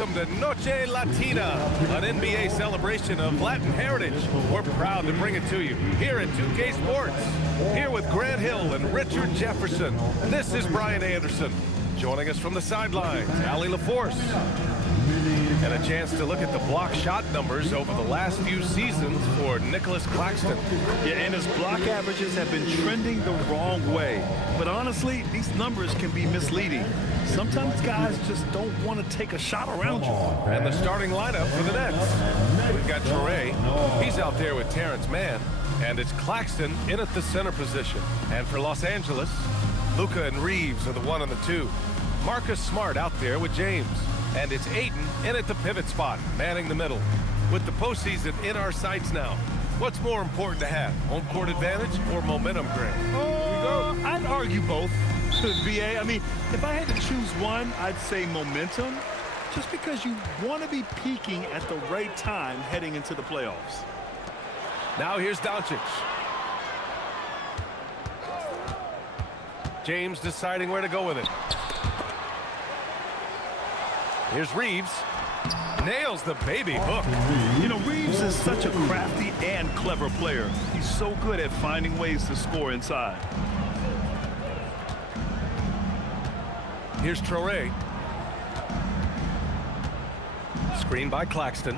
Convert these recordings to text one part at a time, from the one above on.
welcome to Noche Latina, an NBA celebration of Latin heritage. We're proud to bring it to you here at 2K Sports. Here with Grant Hill and Richard Jefferson, this is Brian Anderson. Joining us from the sidelines, Allie LaForce. And a chance to look at the block shot numbers over the last few seasons for Nic Claxton. Yeah, and his block averages have been trending the wrong way. But honestly, these numbers can be misleading. Sometimes guys just don't want to take a shot around you. And the starting lineup for the Nets. We've got Traore. He's out there with Terrence Mann. And it's Claxton in at the center position. And for Los Angeles, Luka and Reeves are the 1 and the 2. Marcus Smart out there with James. And it's Ayton in at the pivot spot, manning the middle. With the postseason in our sights now, what's more important to have, home court advantage or momentum, Grant? I'd argue both, VA. I mean, if I had to choose one, I'd say momentum, just because you want to be peaking at the right time heading into the playoffs. Now here's Doncic. James deciding where to go with it. Here's Reeves. Nails the baby hook. You know, Reeves is such a crafty and clever player. He's so good at finding ways to score inside. Here's Traore. Screen by Claxton.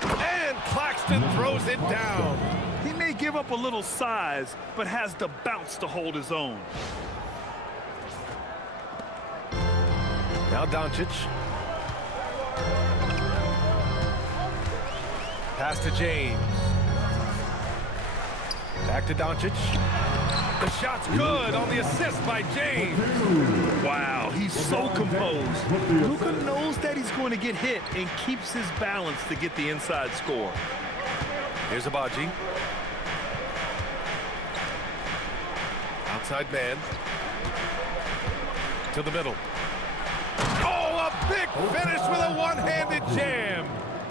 And Claxton throws it down. He may give up a little size, but has the bounce to hold his own. Now Doncic. Pass to James. Back to Doncic. The shot's good on the assist by James. Wow, he's so composed. Luka knows that he's going to get hit and keeps his balance to get the inside score. Here's Abaji. Outside man. To the middle. Big finish with a one-handed jam.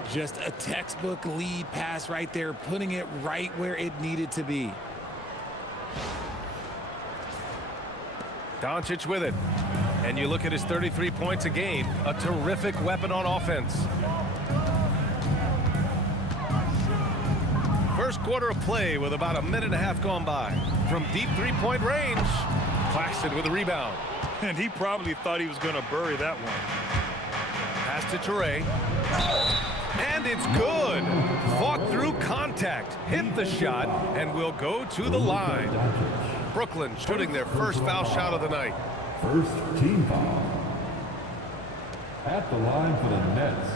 Just a textbook lead pass right there, putting it right where it needed to be. Doncic with it. And you look at his 33 points a game, a terrific weapon on offense. First quarter of play with about a minute and a half gone by. From deep three-point range, Claxton with a rebound. And he probably thought he was going to bury that one. Pass to Traore. And it's good. Fought through contact, hit the shot, and will go to the line. Brooklyn shooting their first foul shot of the night. First team foul. At the line for the Nets,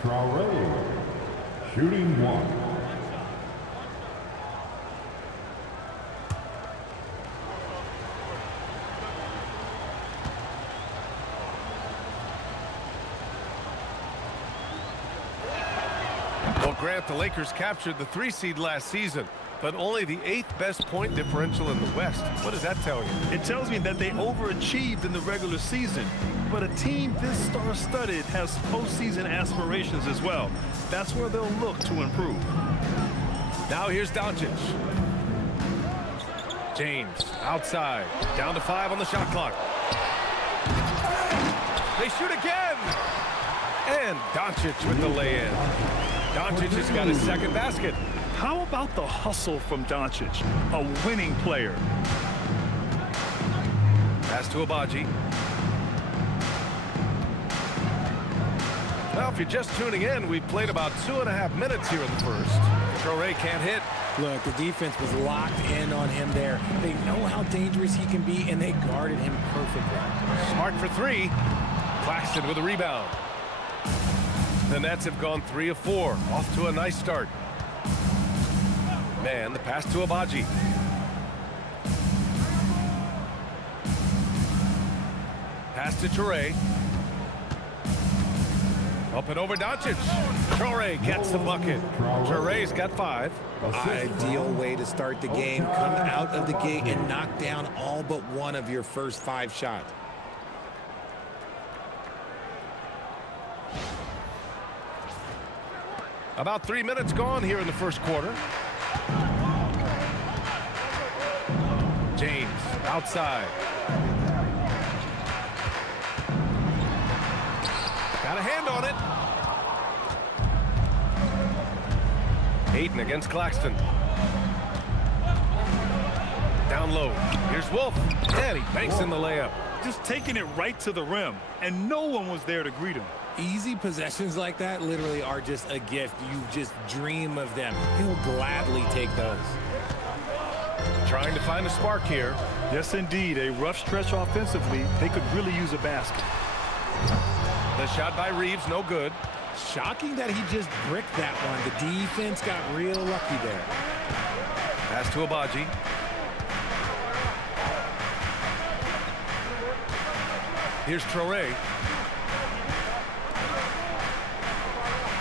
Traore, shooting one. Grant, the Lakers captured the 3 seed last season, but only the 8th best point differential in the West. What does that tell you? It tells me that they overachieved in the regular season, but a team this star-studded has postseason aspirations as well. That's where they'll look to improve. Now here's Doncic. James outside, down to 5 on the shot clock. They shoot again, and Doncic with the lay-in. Doncic has got his second basket. How about the hustle from Doncic, a winning player? Pass to Abaji. Well, if you're just tuning in, we've played about 2.5 minutes here in the first. Traore can't hit. Look, the defense was locked in on him there. They know how dangerous he can be, and they guarded him perfectly. Smart for 3. Claxton with a rebound. The Nets have gone 3 of 4, off to a nice start. Man, the pass to Abaji. Pass to Traore. Up and over Doncic. Traore gets the bucket. Traore's got 5. Ideal way to start the game. Come out of the gate and knock down all but one of your first 5 shots. About 3 minutes gone here in the first quarter. James outside. stand on it. Ayton against Claxton. Down low. Here's Wolf. And he banks in the layup. Just taking it right to the rim, and no one was there to greet him. Easy possessions like that literally are just a gift. You just dream of them. He'll gladly take those. Trying to find a spark here. Yes, indeed. A rough stretch offensively. They could really use a basket. The shot by Reeves, no good. Shocking that he just bricked that one. The defense got real lucky there. Pass to Abaji. Here's Traore.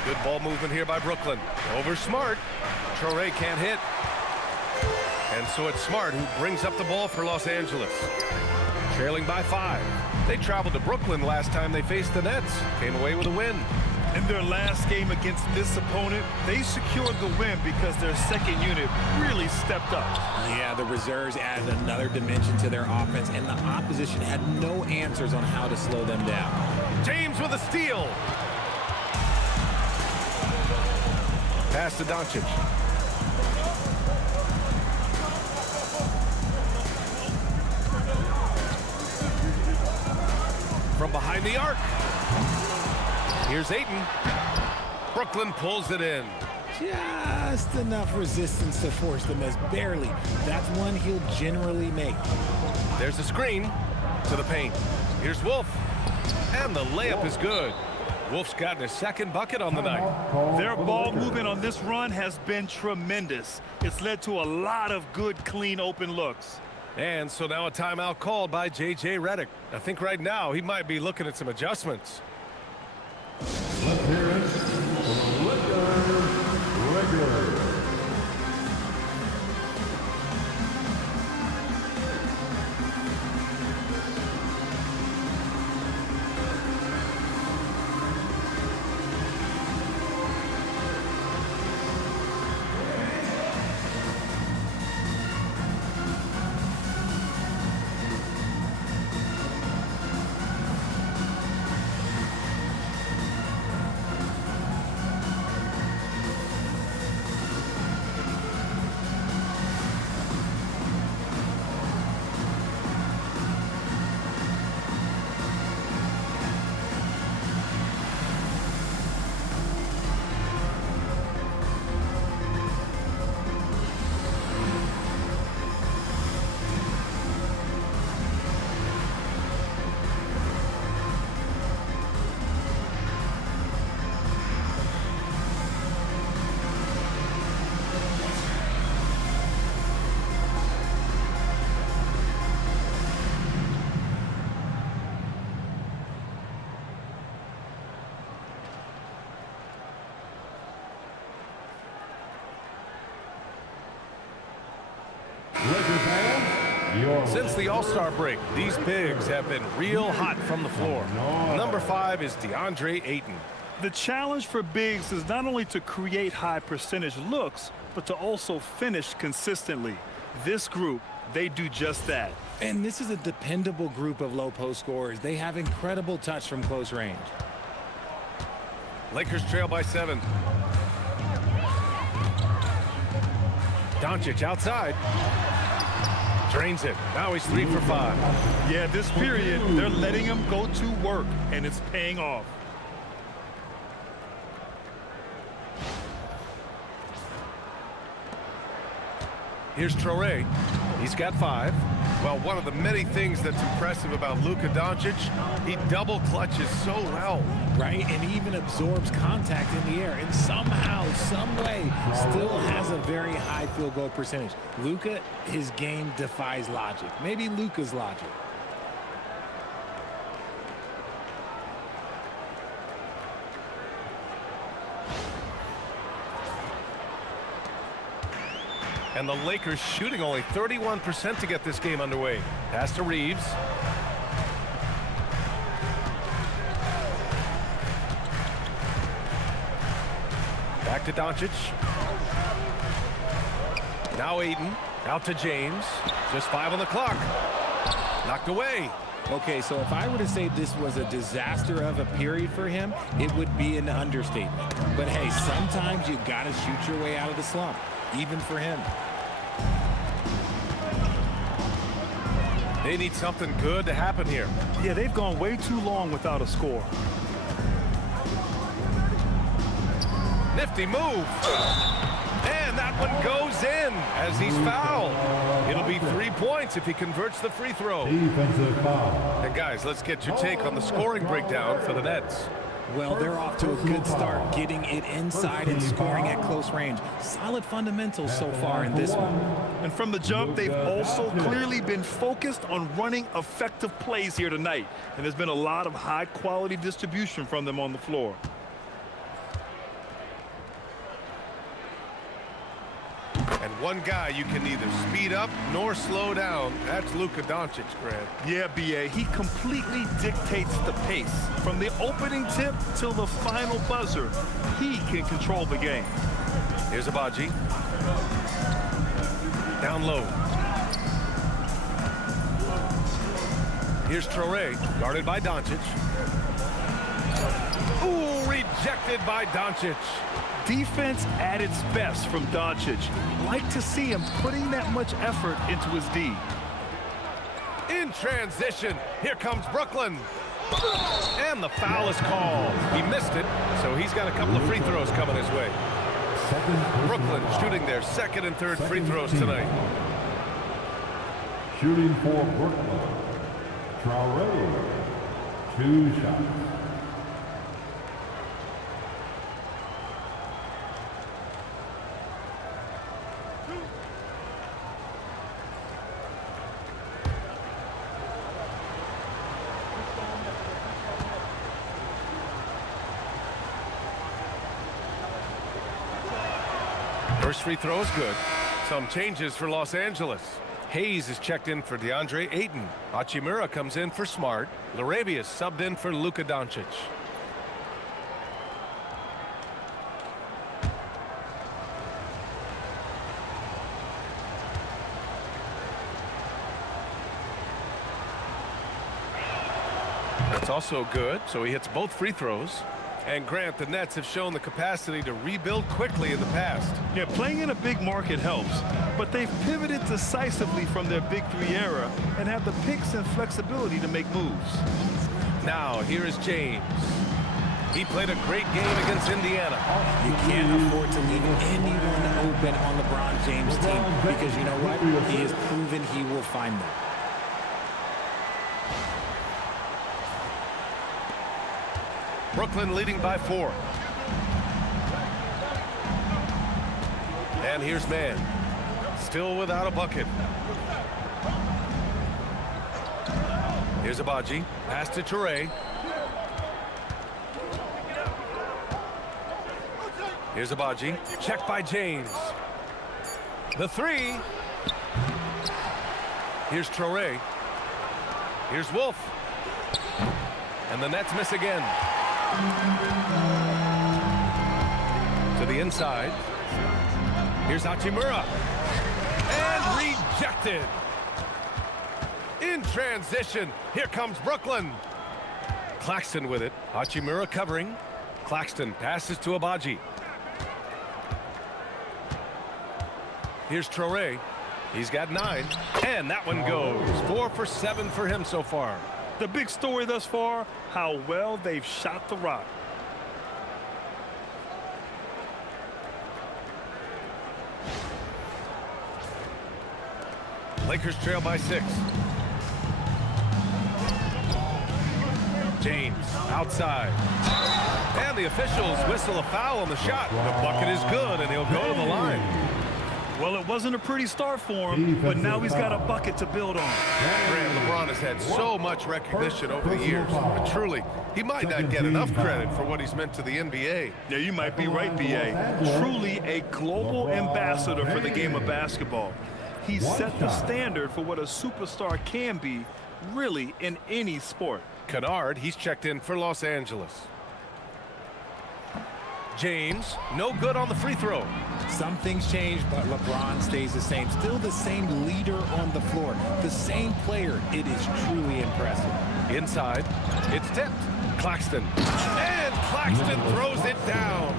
Good ball movement here by Brooklyn. Over Smart. Traore can't hit. And so it's Smart who brings up the ball for Los Angeles. Trailing by 5. They traveled to Brooklyn last time they faced the Nets. Came away with a win. In their last game against this opponent, they secured the win because their second unit really stepped up. Yeah, the reserves added another dimension to their offense, and the opposition had no answers on how to slow them down. James with a steal. Pass to Doncic. From behind the arc. Here's Ayton. Brooklyn pulls it in. Just enough resistance to force them as barely. That's one he'll generally make. There's a screen to the paint. Here's Wolf. And the layup is good. Wolf's gotten his second bucket on the night. Their ball movement on this run has been tremendous. It's led to a lot of good, clean, open looks. And so now a timeout called by J.J. Redick. I think right now he might be looking at some adjustments. Let's hear it for the Lakers regular. Since the All-Star break, these bigs have been real hot from the floor. Number 5 is Deandre Ayton. The challenge for bigs is not only to create high percentage looks, but to also finish consistently. This group, they do just that. And this is a dependable group of low post scorers. They have incredible touch from close range. Lakers trail by 7. Doncic outside. Drains it. Now he's 3 for 5. Yeah, this period, they're letting him go to work, and it's paying off. Here's Traore. He's got 5. Well, one of the many things that's impressive about Luka Doncic, he double clutches so well. Right, and he even absorbs contact in the air, and somehow, some way, still has a very high field goal percentage. Luka, his game defies logic. Maybe Luka's logic. And the Lakers shooting only 31% to get this game underway. Pass to Reeves. Back to Doncic. Now Ayton. Out to James. Just 5 on the clock. Knocked away. Okay, so if I were to say this was a disaster of a period for him, it would be an understatement. But hey, sometimes you gotta shoot your way out of the slump, even for him. They need something good to happen here. Yeah, they've gone way too long without a score. Nifty move. And that one goes in as he's fouled. It'll be 3 points if he converts the free throw. Defensive foul. And guys, let's get your take on the scoring breakdown for the Nets. Well, they're off to a good start, getting it inside and scoring at close range. Solid fundamentals so far in this one. And from the jump, they've also clearly been focused on running effective plays here tonight. And there's been a lot of high-quality distribution from them on the floor. And one guy you can neither speed up nor slow down. That's Luka Doncic, Grant. Yeah, B.A., he completely dictates the pace. From the opening tip till the final buzzer, he can control the game. Here's Abaji. Down low. Here's Traore, guarded by Doncic. Ooh, rejected by Doncic. Defense at its best from Doncic. Like to see him putting that much effort into his D. In transition, here comes Brooklyn. And the foul is called. He missed it, so he's got a couple of free throws coming his way. Brooklyn shooting their second and third free throws tonight. Shooting for Brooklyn. Traore. 2 shots. First free throw is good. Some changes for Los Angeles. Hayes is checked in for Deandre. Ayton. Hachimura comes in for Smart. Laravia is subbed in for Luka Doncic. That's also good, so he hits both free throws. And Grant, the Nets have shown the capacity to rebuild quickly in the past. Yeah, playing in a big market helps, but they've pivoted decisively from their Big Three era and have the picks and flexibility to make moves. Now, here is James. He played a great game against Indiana. You can't afford to leave anyone open on LeBron James' team because you know what? He has proven he will find them. Brooklyn leading by 4. And here's Man. Still without a bucket. Here's Abaji. Pass to Traore. Here's Abaji. Checked by James. The 3. Here's Traore. Here's Wolf. And the Nets miss again. To the inside. Here's Hachimura. And rejected. In transition. Here comes Brooklyn. Claxton with it. Hachimura covering. Claxton passes to Abaji. Here's Traore. He's got 9. And that one goes. 4 for 7 for him so far. The big story thus far, how well they've shot the rock. Lakers trail by 6. James outside. And the officials whistle a foul on the shot. The bucket is good, and he'll go to the line. Well, it wasn't a pretty start for him, but now he's got a bucket to build on. Grant, LeBron has had so much recognition over the years, but truly, he might not get enough credit for what he's meant to the NBA. Yeah, you might be right, B.A. Truly a global ambassador for the game of basketball. He's set the standard for what a superstar can be, really, in any sport. Kennard, he's checked in for Los Angeles. James, no good on the free throw. Some things change, but LeBron stays the same. Still the same leader on the floor. The same player. It is truly impressive. Inside, it's tipped. Claxton. And Claxton throws it down.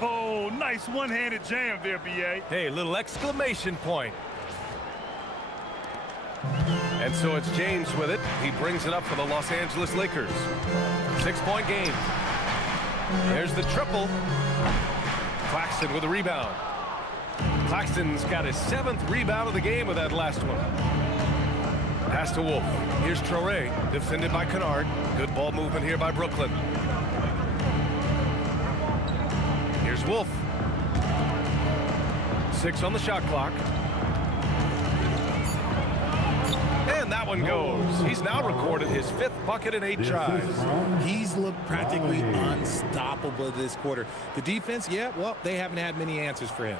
Oh, nice one-handed jam there, B.A. Hey, little exclamation point. And so it's James with it. He brings it up for the Los Angeles Lakers. 6-point game. There's the triple. Claxton with a rebound. Claxton's got his 7th rebound of the game with that last one. Pass to Wolf. Here's Traore, defended by Kennard. Good ball movement here by Brooklyn. Here's Wolf. 6 on the shot clock. And that one goes. He's now recorded his 5th bucket in 8 tries. He's looked practically unstoppable this quarter. The defense, yeah, well, they haven't had many answers for him.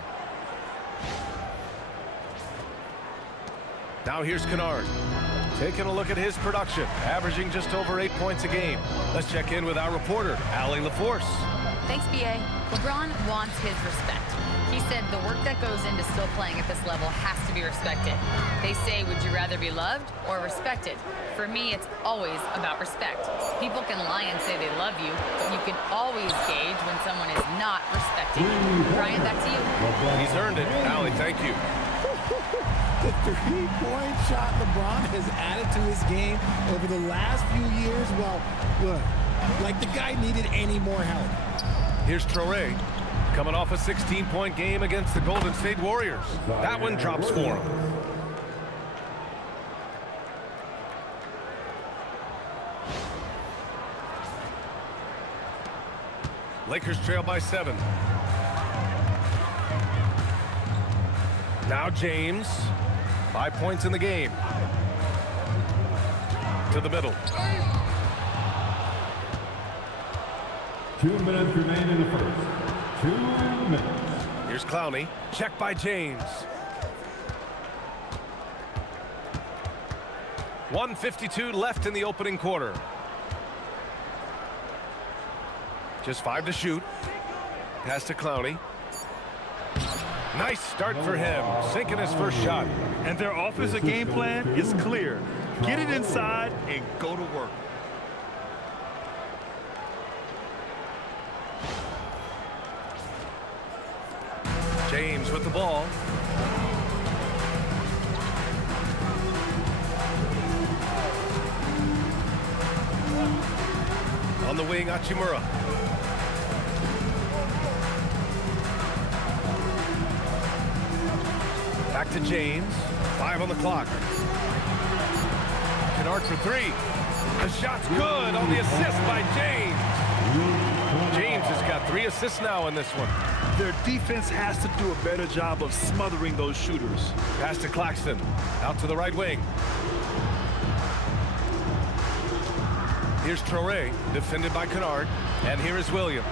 Now here's Kennard. Taking a look at his production, averaging just over 8 points a game. Let's check in with our reporter, Allie LaForce. Thanks, B.A. LeBron wants his respect. He said the work that goes into still playing at this level has to be respected. They say, would you rather be loved or respected? For me, it's always about respect. People can lie and say they love you, but you can always gauge when someone is not respecting you. Brian, back to you. He's earned it. Allie, thank you. The three-point shot LeBron has added to his game over the last few years. Well, look, like the guy needed any more help. Here's Traore, coming off a 16-point game against the Golden State Warriors. That one drops for him. Lakers trail by 7. Now James, 5 points in the game. To the middle. 2 minutes remain in the first. 2 minutes. Here's Clowney. Check by James. 1:52 left in the opening quarter. Just 5 to shoot. Pass to Clowney. Nice start for him, sinking his first shot. And their offensive game plan is clear. Get it inside and go to work. James with the ball. On the wing, Hachimura. Back to James. 5 on the clock. Kennard for 3. The shot's good on the assist by James. James has got 3 assists now in this one. Their defense has to do a better job of smothering those shooters. Pass to Claxton. Out to the right wing. Here's Traore, defended by Kennard. And here is Williams.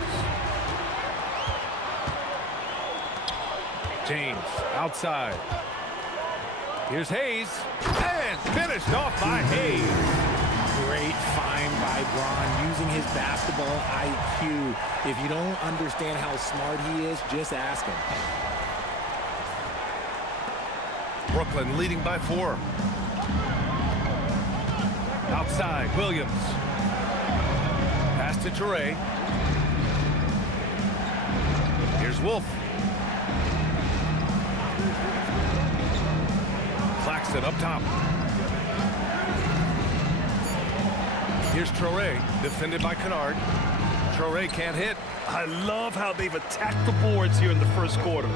James, outside. Here's Hayes. And finished off by Hayes. Great find by Bron, using his basketball IQ. If you don't understand how smart he is, just ask him. Brooklyn leading by 4. Outside, Williams. Pass to Traore. Here's Wolf. Claxton up top. Here's Traore, defended by Kennard. Traore can't hit. I love how they've attacked the boards here in the first quarter.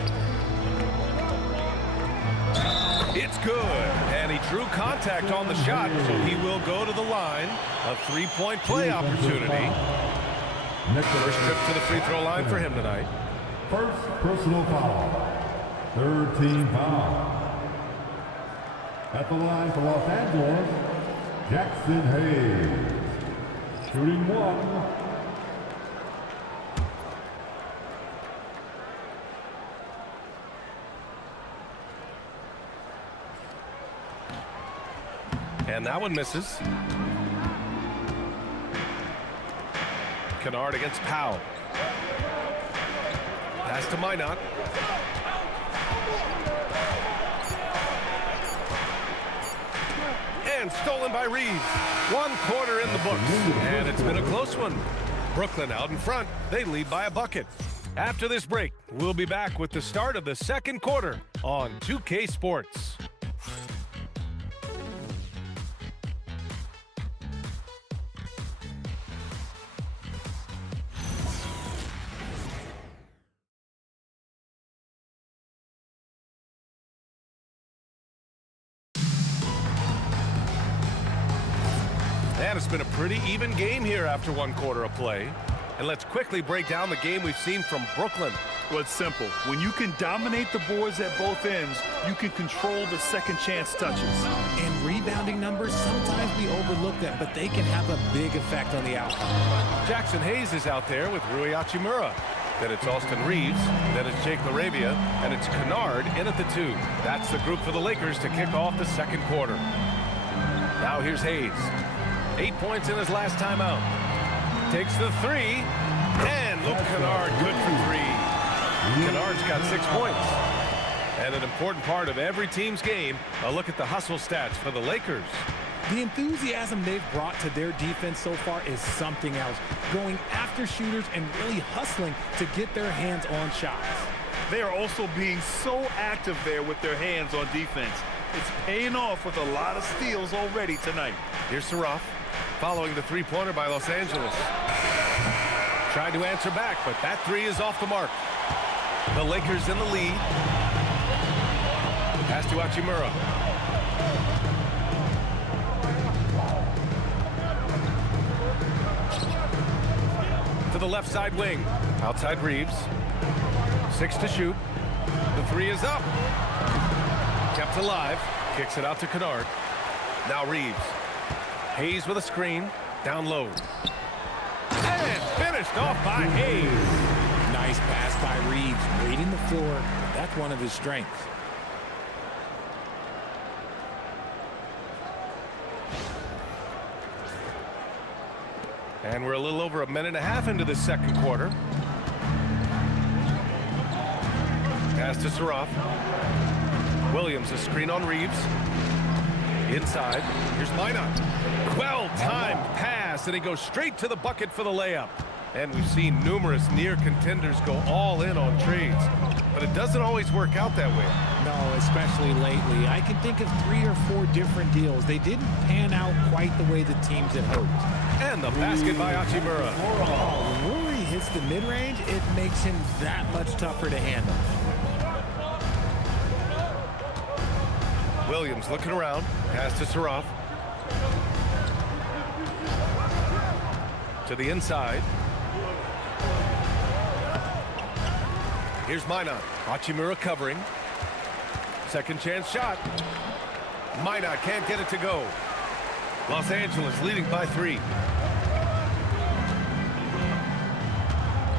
It's good, and he drew contact on the shot, so he will go to the line. A 3-point play opportunity. First trip to the free throw line for him tonight. First personal foul. Third team foul. At the line for Los Angeles, Jackson Hayes. Shooting 1. And that one misses. Kennard against Powell. Pass to Minot. And stolen by Reeves. 1 quarter in the books, and it's been a close one. Brooklyn out in front. They lead by a bucket. After this break, we'll be back with the start of the second quarter on 2K Sports. And it's been a pretty even game here after 1 quarter of play. And let's quickly break down the game we've seen from Brooklyn. Well, it's simple. When you can dominate the boards at both ends, you can control the second chance touches. And rebounding numbers, sometimes we overlook them, but they can have a big effect on the outcome. Jackson Hayes is out there with Rui Hachimura. Then it's Austin Reeves, then it's Jake LaRavia, and it's Kennard in at the 2. That's the group for the Lakers to kick off the second quarter. Now here's Hayes. 8 points in his last timeout. Takes the 3, and Luke Kennard good for 3. Kennard's got 6 points. And an important part of every team's game, a look at the hustle stats for the Lakers. The enthusiasm they've brought to their defense so far is something else. Going after shooters and really hustling to get their hands on shots. They are also being so active there with their hands on defense. It's paying off with a lot of steals already tonight. Here's Saraf, following the three-pointer by Los Angeles. Tried to answer back, but that 3 is off the mark. The Lakers in the lead. Pass to Hachimura. To the left side wing. Outside Reeves. 6 to shoot. The 3 is up. Kept alive. Kicks it out to Kennard. Now Reeves. Hayes with a screen. Down low. And finished off by Hayes. Nice pass by Reeves. Reading the floor. That's one of his strengths. And we're a little over a minute and a half into the second quarter. Pass to Saraf. Williams, a screen on Reeves. Inside. Here's Minot. Well-timed pass, and he goes straight to the bucket for the layup. And we've seen numerous near contenders go all in on trades. But it doesn't always work out that way. No, especially lately. I can think of 3 or 4 different deals. They didn't pan out quite the way the teams had hoped. And the basket by Hachimura. Oh, when Rui hits the mid-range, it makes him that much tougher to handle. Williams looking around. Pass to Saraf. To the inside. Here's Minot. Hachimura covering. Second chance shot. Minot can't get it to go. Los Angeles leading by 3.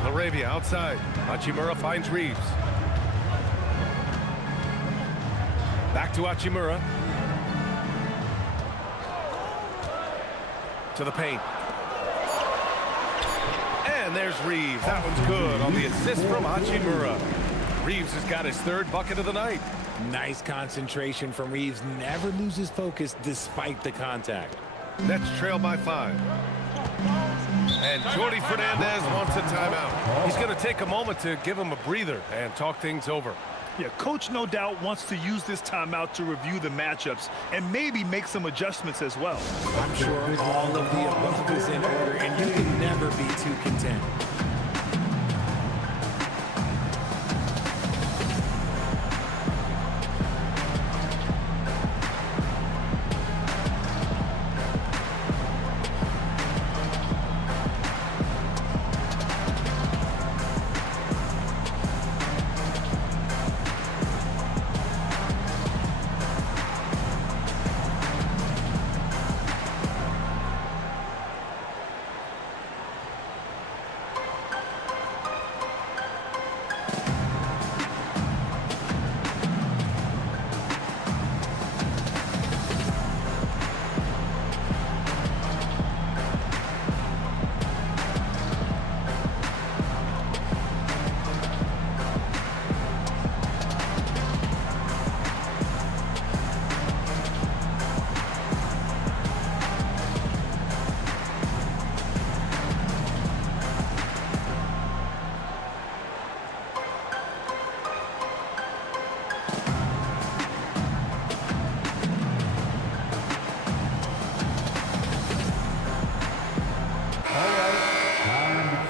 LaRavia outside. Hachimura finds Reeves. Back to Hachimura. To the paint. And there's Reeves. That one's good on the assist from Hachimura. Reeves has got his 3rd bucket of the night. Nice concentration from Reeves. Never loses focus despite the contact. Nets trail by 5. And Jordi Fernandez wants a timeout. He's going to take a moment to give him a breather and talk things over. Yeah, coach no doubt wants to use this timeout to review the matchups and maybe make some adjustments as well. I'm sure all of the above is in order, and you can never be too content.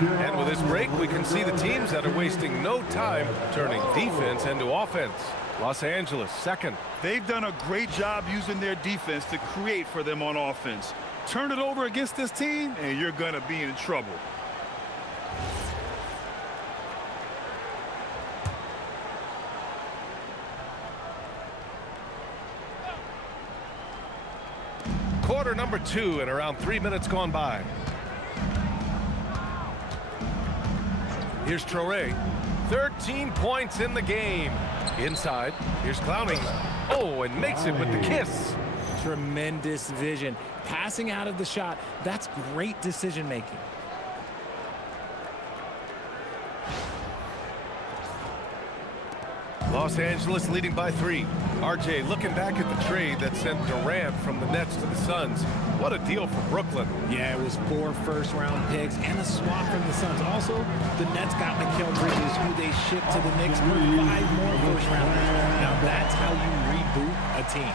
And with this break, we can see the teams that are wasting no time turning defense into offense. Los Angeles, second. They've done a great job using their defense to create for them on offense. Turn it over against this team, and you're going to be in trouble. Quarter number 2 and around 3 minutes gone by. Here's Traore. 13 points in the game. Inside, here's Clowney. Oh, and makes it with the kiss. Tremendous vision. Passing out of the shot, that's great decision making. Los Angeles leading by 3. RJ looking back at the trade that sent Durant from the Nets to the Suns. What a deal for Brooklyn. Yeah, it was 4 first-round picks and a swap from the Suns. Also, the Nets got Mikal Bridges, who they shipped to the Knicks for 5 more first-rounders. Now, that's how you reboot a team.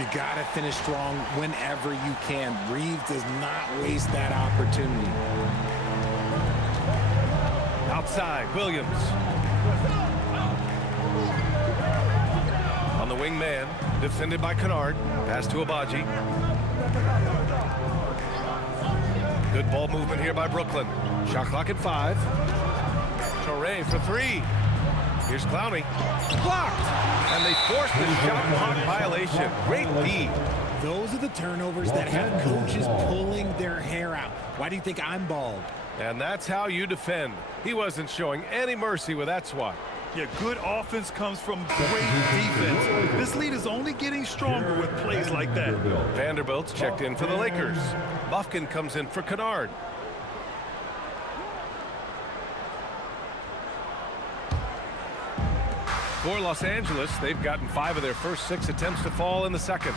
You got to finish strong whenever you can. Reeves does not waste that opportunity. Outside, Williams. On the wing man, defended by Kennard. Pass to Abaji. Good ball movement here by Brooklyn. Shot clock at 5. Traore for 3. Here's Clowney. Blocked! And they forced the shot clock violation. Great D. Those are the turnovers that have coaches pulling their hair out. Why do you think I'm bald? And that's how you defend. He wasn't showing any mercy with that swat. Yeah, good offense comes from great defense. This lead is only getting stronger with plays like that. Vanderbilt's checked in for the Lakers. Bufkin comes in for Kennard. For Los Angeles, they've gotten 5 of their first 6 attempts to fall in the second.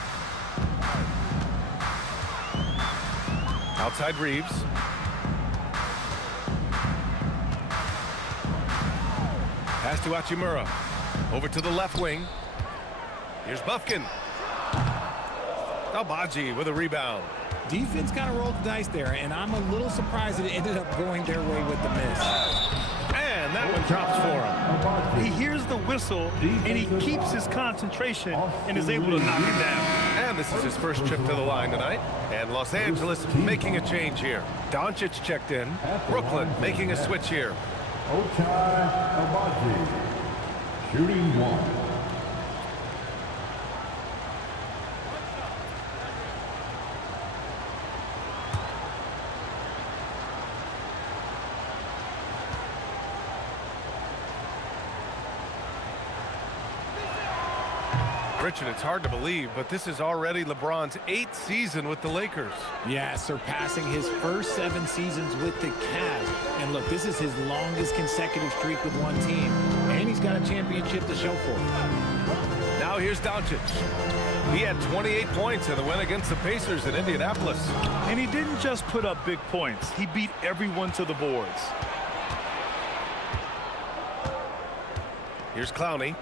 Outside Reeves. Pass to Hachimura. Over to the left wing. Here's Bufkin. Abaji with a rebound. Defense kind of rolled the dice there, and I'm a little surprised that it ended up going their way with the miss. And that one drops for him. He hears the whistle, and he keeps his concentration and is able to knock it down. And this is his first trip to the line tonight. And Los Angeles making a change here. Doncic checked in. Brooklyn making a switch here. Abaji, shooting 1. Richard, it's hard to believe, but this is already LeBron's 8th season with the Lakers. Yeah, surpassing his first 7 seasons with the Cavs. And look, this is his longest consecutive streak with one team. And he's got a championship to show for it. Now here's Doncic. He had 28 points in the win against the Pacers in Indianapolis. And he didn't just put up big points. He beat everyone to the boards. Here's Clowney.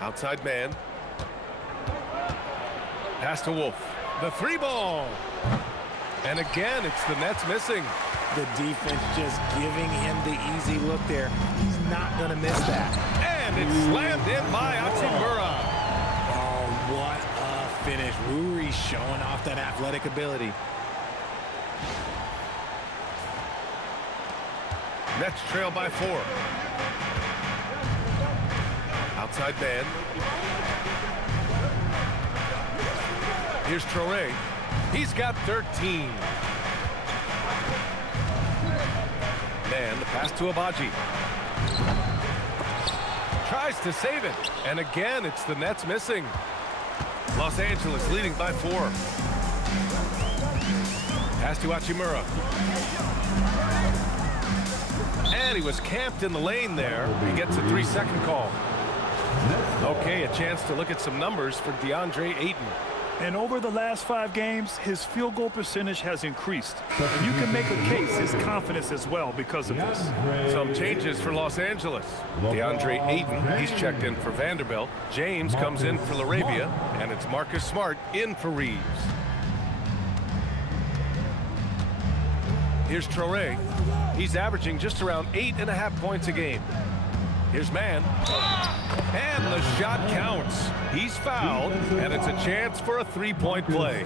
Outside man. Pass to Wolf. The 3 ball. And again, it's the Nets missing. The defense just giving him the easy look there. He's not going to miss that. And it's slammed in by Hachimura. Oh, what a finish. Ruri showing off that athletic ability. Nets trail by 4. Outside man. Here's Traore. He's got 13. Man, the pass to Abaji. Tries to save it. And again, it's the Nets missing. Los Angeles leading by 4. Pass to Hachimura. And he was camped in the lane there. He gets a 3-second call. Okay, a chance to look at some numbers for Deandre Ayton. And over the last 5 games, his field goal percentage has increased. And you can make a case his confidence as well because of this. Some changes for Los Angeles. Deandre Ayton, he's checked in for Vanderbilt. James comes in for LaRavia. And it's Marcus Smart in for Reeves. Here's Traore. He's averaging just around 8.5 points a game. Here's Mann. And the shot counts. He's fouled, and it's a chance for a three-point play.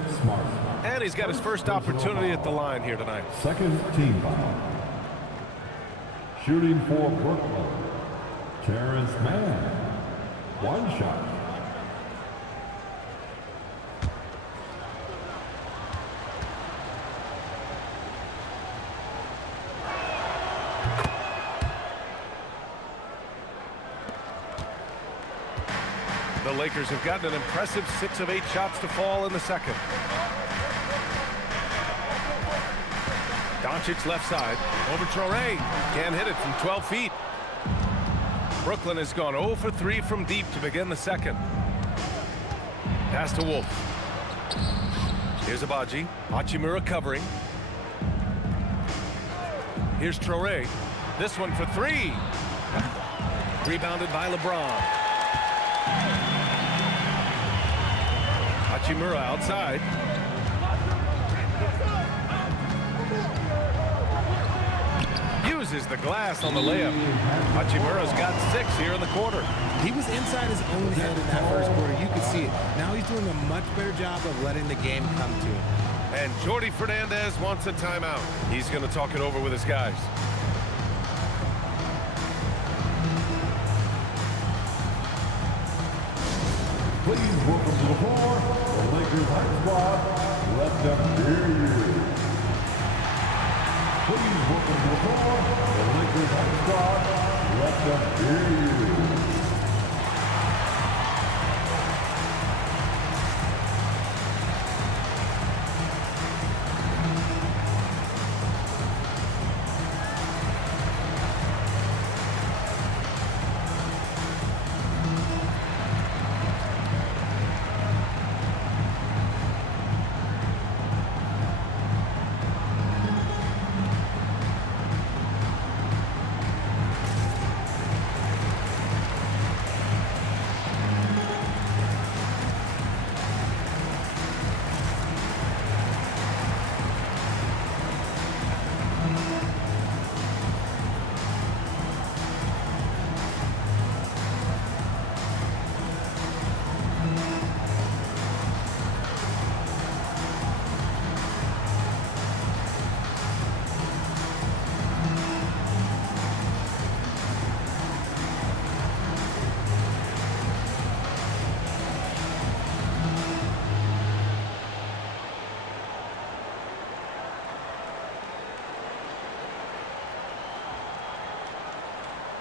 And he's got his first opportunity at the line here tonight. Second team foul. Shooting for Brooklyn, Terrence Mann. One shot. The Lakers have gotten an impressive 6 of 8 shots to fall in the second. Doncic left side. Over Traore. Can't hit it from 12 feet. Brooklyn has gone 0 for 3 from deep to begin the second. Pass to Wolf. Here's Abaji. Hachimura covering. Here's Traore. This one for 3. Rebounded by LeBron. Hachimura outside. Uses the glass on the layup. Hachimura's got 6 here in the quarter. He was inside his own head in that first quarter. You could see it. Now he's doing a much better job of letting the game come to him. And Jordi Fernandez wants a timeout. He's going to talk it over with his guys. Please welcome to the floor, the Lakers hype squad. Let them hear you. Please welcome to the floor, the Lakers hype squad. Let them hear you.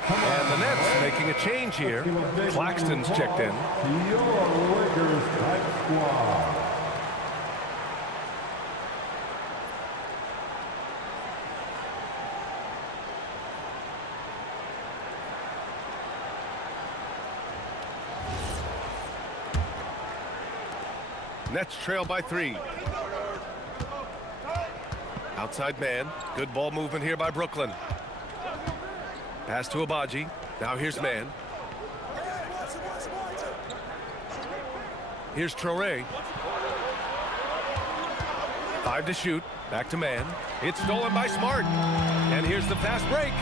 And the Nets making a change here. Claxton's checked in. Your Lakers hype squad. Nets trail by 3. Outside man. Good ball movement here by Brooklyn. Pass to Abaji. Now here's Mann. Here's Traore. 5 to shoot. Back to Mann. It's stolen by Smart. And here's the fast break.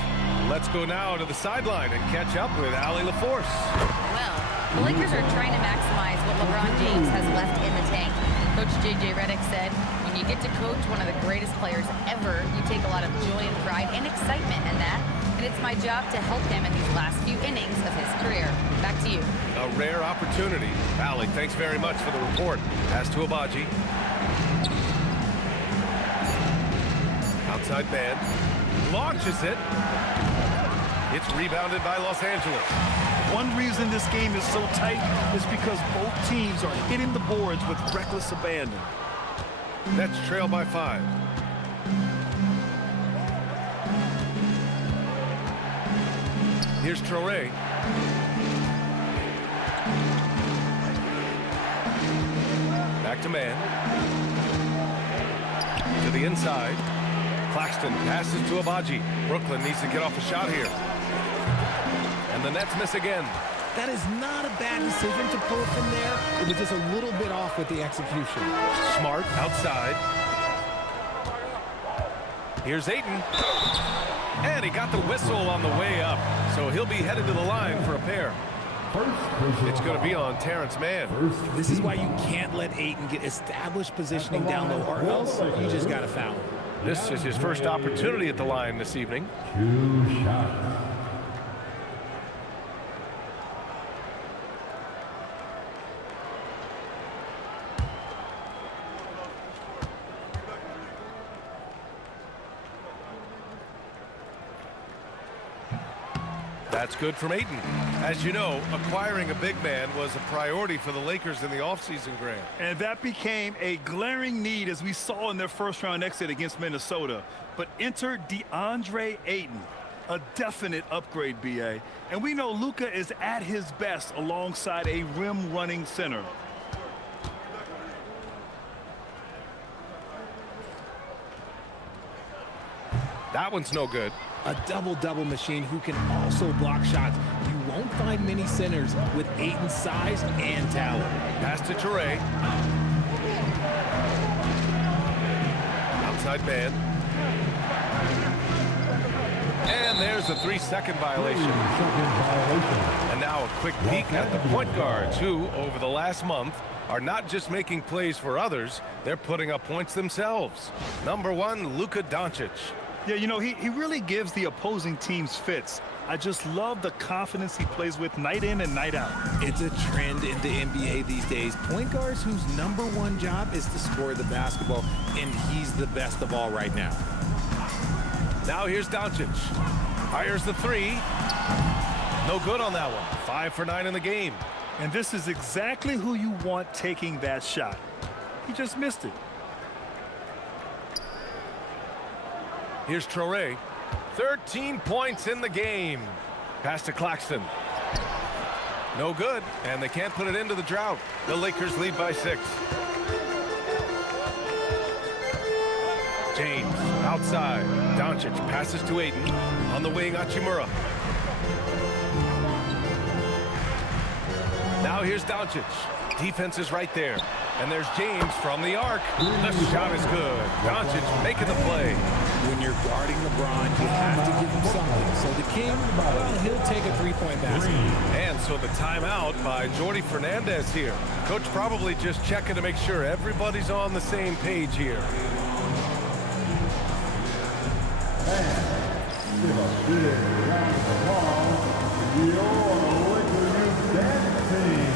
Let's go now to the sideline and catch up with Allie LaForce. Well, the Lakers are trying to maximize what LeBron James has left in the tank. Coach J.J. Redick said, when you get to coach one of the greatest players ever, you take a lot of joy and pride and excitement in that. And it's my job to help him in these last few innings of his career. Back to you. A rare opportunity. Allie, thanks very much for the report. Pass to Abaji. Outside man. Launches it. It's rebounded by Los Angeles. One reason this game is so tight is because both teams are hitting the boards with reckless abandon. Nets trail by 5. Here's Traore. Back to man. To the inside. Claxton passes to Abaji. Brooklyn needs to get off a shot here. And the Nets miss again. That is not a bad decision to pull it from there. It was just a little bit off with the execution. Smart outside. Here's Ayton. And he got the whistle on the way up. So he'll be headed to the line for a pair. It's going to be on Terrence Mann. This is why you can't let Ayton get established positioning down low, or else you just got to foul him. This is his first opportunity at the line this evening. 2 shots. That's good from Ayton. As you know, acquiring a big man was a priority for the Lakers in the offseason, Grant. And that became a glaring need, as we saw in their first-round exit against Minnesota. But enter Deandre Ayton, a definite upgrade, BA. And we know Luka is at his best alongside a rim-running center. That one's no good. A double-double machine who can also block shots. You won't find many centers with Ayton's size and talent. Pass to Toure. Outside man. And there's a 3-second violation. And now a quick peek at the point guards who, over the last month, are not just making plays for others, they're putting up points themselves. Number 1, Luka Doncic. Yeah, you know, he really gives the opposing teams fits. I just love the confidence he plays with night in and night out. It's a trend in the NBA these days. Point guards whose number 1 job is to score the basketball, and he's the best of all right now. Now here's Doncic. Fires the 3. No good on that one. 5 for 9 in the game. And this is exactly who you want taking that shot. He just missed it. Here's Toure. 13 points in the game. Pass to Claxton. No good, and they can't put it into the drought. The Lakers lead by 6. James outside. Doncic passes to Ayton. On the wing, Hachimura. Now here's Doncic. Defense is right there. And there's James from the arc. The shot is good. Doncic making the play. When you're guarding LeBron, you have to give him something. So the King, well, he'll take a 3-point basket. And so the timeout by Jordi Fernandez here. Coach probably just checking to make sure everybody's on the same page here. And give a big round of applause to your Lakers dance team.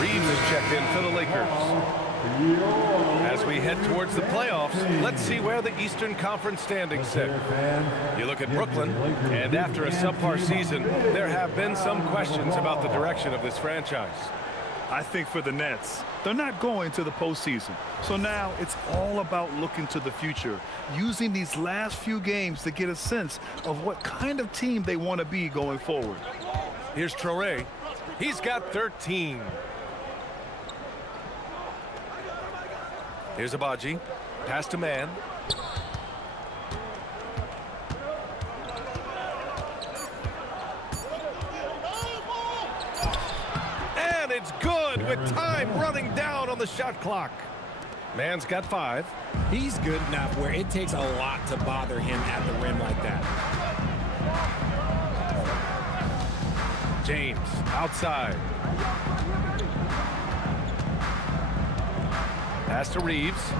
Reeves is checked in for the Lakers. As we head towards the playoffs, let's see where the Eastern Conference standings sit. You look at Brooklyn, and after a subpar season, there have been some questions about the direction of this franchise. I think for the Nets, they're not going to the postseason. So now it's all about looking to the future, using these last few games to get a sense of what kind of team they want to be going forward. Here's Toure. He's got 13. Here's Abaji. Pass to Man. And it's good with time running down on the shot clock. Man's got 5. He's good enough where it takes a lot to bother him at the rim like that. James outside. Pass to Reeves.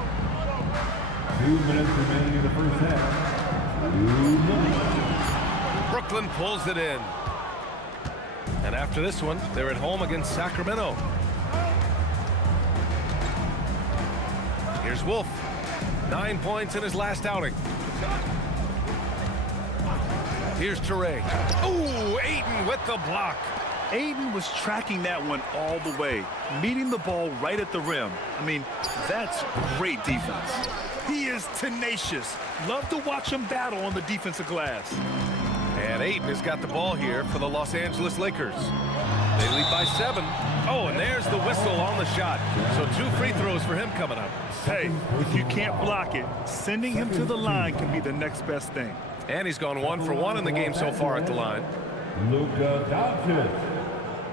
2 minutes remaining in the first half. 2-0. Brooklyn pulls it in. And after this one, they're at home against Sacramento. Here's Wolf. 9 points in his last outing. Here's Toure. Ooh, Ayton with the block. Ayton was tracking that one all the way, meeting the ball right at the rim. I mean, that's great defense. He is tenacious. Love to watch him battle on the defensive glass. And Ayton has got the ball here for the Los Angeles Lakers. They lead by 7. Oh, and there's the whistle on the shot. So 2 free throws for him coming up. Hey, if you can't block it, sending him to the line can be the next best thing. And he's gone 1 for 1 in the game so far at the line. Luka Doncic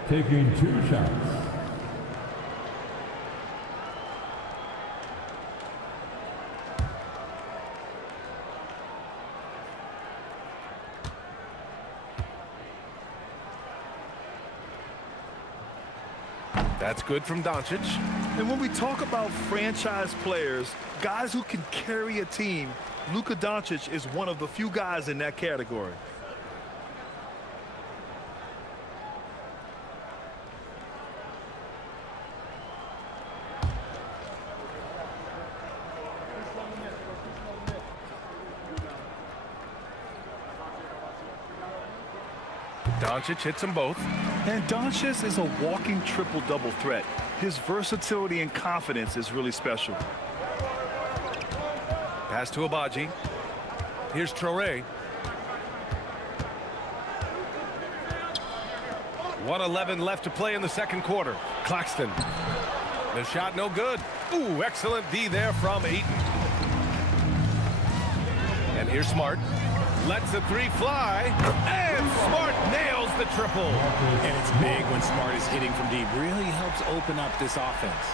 taking 2 shots. That's good from Doncic. And when we talk about franchise players, guys who can carry a team, Luka Doncic is one of the few guys in that category. Doncic hits them both. And Doncic is a walking triple-double threat. His versatility and confidence is really special. Pass to Abaji. Here's Traore. 1:11 left to play in the second quarter. Claxton. The shot no good. Ooh, excellent D there from Ayton. And here's Smart. Lets the 3 fly. And Smart nails the triple. And it's big when Smart is hitting from deep. Really helps open up this offense.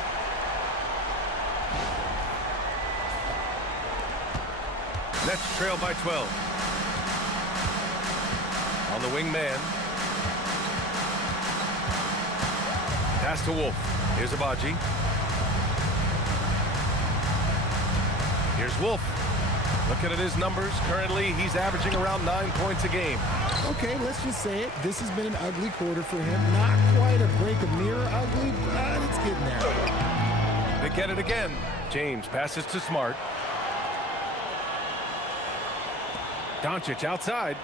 Nets trail by 12. On the wing man. Pass to Wolf. Here's Abaji. Here's Wolf. Looking at his numbers, currently he's averaging around 9 points a game. Okay, let's just say it. This has been an ugly quarter for him. Not quite a break of mirror ugly, but it's getting there. They get it again. James passes to Smart. Doncic outside.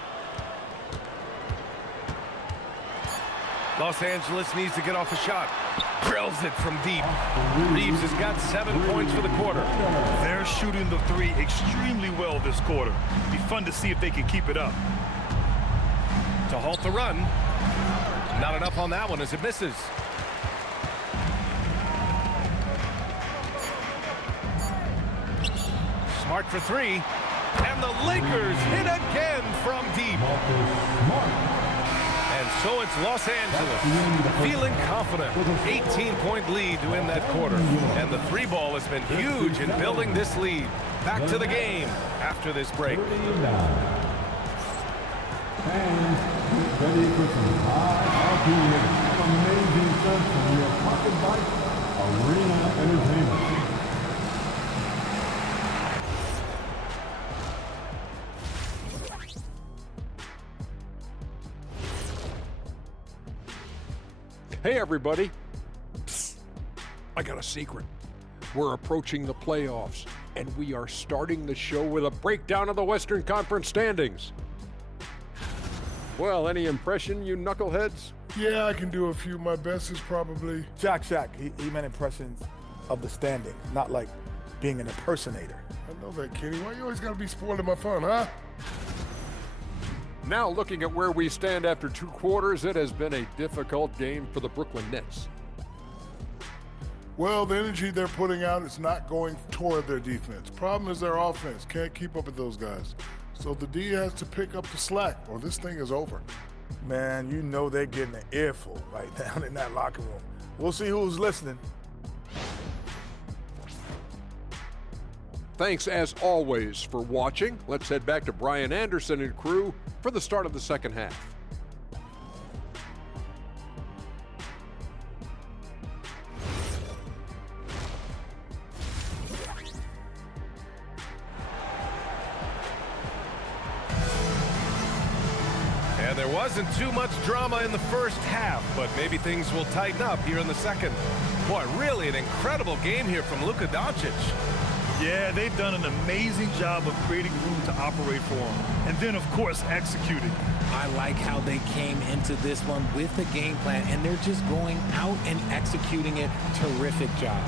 Los Angeles needs to get off a shot. Drills it from deep. Reeves has got 7 points for the quarter. They're shooting the 3 extremely well this quarter. Be fun to see if they can keep it up. To halt the run. Not enough on that one as it misses. Smart for 3. And the Lakers hit again from deep. And so it's Los Angeles feeling confident. 18-point lead to win that quarter. And the 3 ball has been huge in building this lead. Back to the game after this break. Fans, get ready for some high RPM. Amazing sense from your pocket bike, Arena Entertainment. Hey everybody, psst, I got a secret. We're approaching the playoffs, and we are starting the show with a breakdown of the Western Conference standings. Well, any impression, you knuckleheads? Yeah, I can do a few. My best is probably... Shaq. He meant impressions of the standing, not like being an impersonator. I know that, Kenny. Why you always gotta be spoiling my fun, huh? Now looking at where we stand after 2 quarters, it has been a difficult game for the Brooklyn Nets. Well, the energy they're putting out is not going toward their defense. Problem is their offense. Can't keep up with those guys. So the D has to pick up the slack, or this thing is over. Man, you know they're getting an earful right down in that locker room. We'll see who's listening. Thanks as always for watching. Let's head back to Brian Anderson and crew for the start of the second half. And there wasn't too much drama in the first half, but maybe things will tighten up here in the second. Boy, really an incredible game here from Luka Doncic. Yeah, they've done an amazing job of creating room to operate for him. And then, of course, executing. I like how they came into this one with a game plan, and they're just going out and executing it. Terrific job.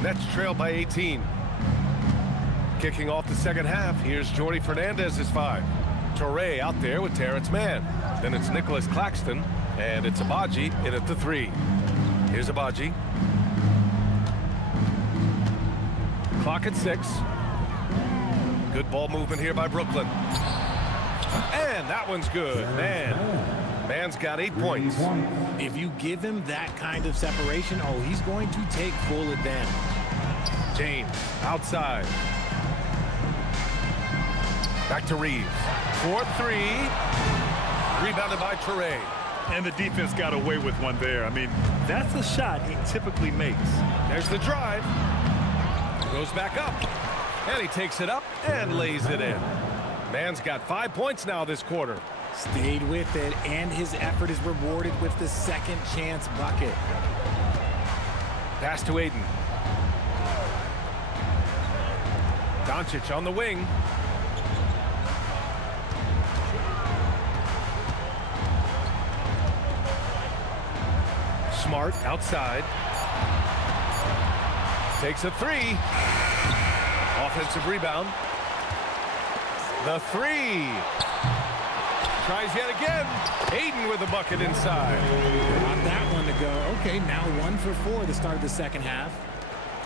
Nets trail by 18. Kicking off the second half, here's Jordi Fernandez's 5. Toure out there with Terrence Mann. Then it's Nic Claxton, and it's Agbaji in at the 3. Here's Agbaji. Clock at 6. Good ball movement here by Brooklyn. And that one's good. Mann's got 8 points. If you give him that kind of separation, oh, he's going to take full advantage. James outside. Back to Reeves. 4-3. Rebounded by Toure. And the defense got away with one there. I mean, that's a shot he typically makes. There's the drive. Goes back up. And he takes it up and lays it in. Mann's got 5 points now this quarter. Stayed with it, and his effort is rewarded with the second chance bucket. Pass to Ayton. Doncic on the wing. Smart outside. Takes a 3. Offensive rebound. The 3. Tries yet again. Ayton with a bucket inside. On that one to go. Okay, now 1 for 4 to start the second half.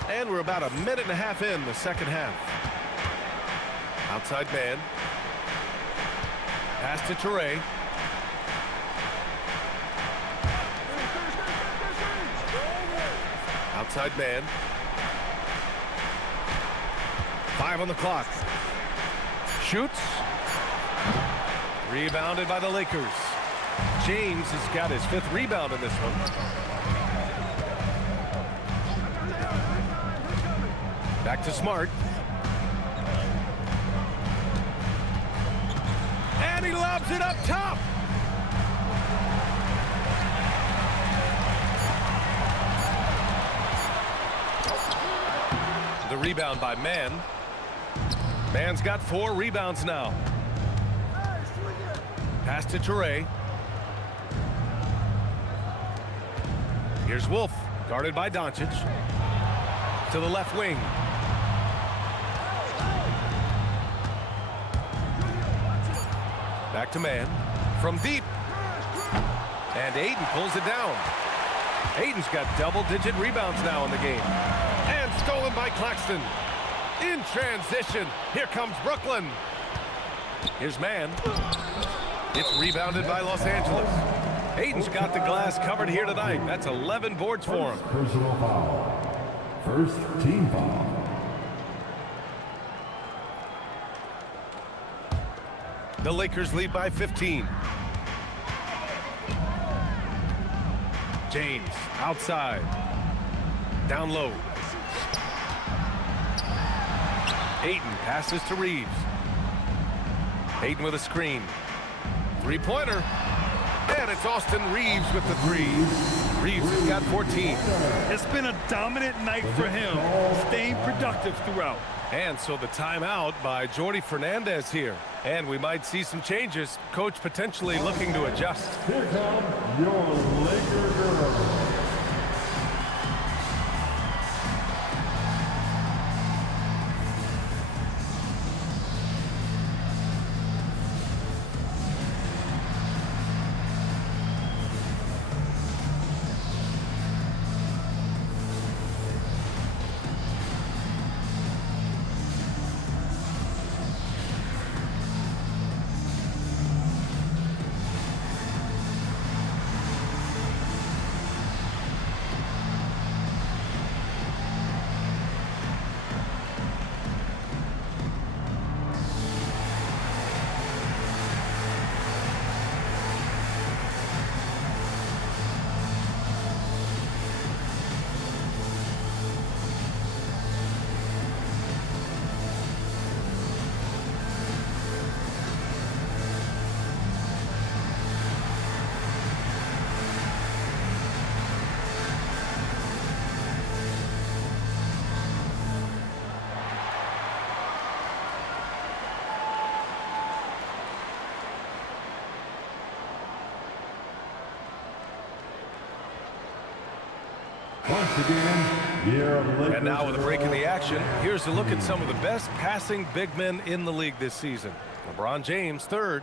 And we're about a minute and a half in the second half. Outside man. Pass to Toure. Outside man. 5 on the clock. Shoots. Rebounded by the Lakers. James has got his 5th rebound in this one. Back to Smart. And he lobs it up top. The rebound by Mann. Mann's got 4 rebounds now. Pass to Toure. Here's Wolf, guarded by Doncic. To the left wing. Back to Mann. From deep. And Ayton pulls it down. Ayton's got double-digit rebounds now in the game. And stolen by Claxton. In transition, here comes Brooklyn. Here's Mann. It's rebounded by Los Angeles. Ayton's got the glass covered here tonight. That's 11 boards for him. Personal foul. First team foul. The Lakers lead by 15. James outside. Down low. Ayton passes to Reeves. Ayton with a screen. 3-pointer. And it's Austin Reeves with the 3. Reeves has got 14. It's been a dominant night for him, staying productive throughout. And so the timeout by Jordi Fernandez here. And we might see some changes. Coach potentially looking to adjust. Here come your Laker girls. Once again, your Lakers. And now with a break in the action, here's a look at some of the best passing big men in the league this season. LeBron James, third.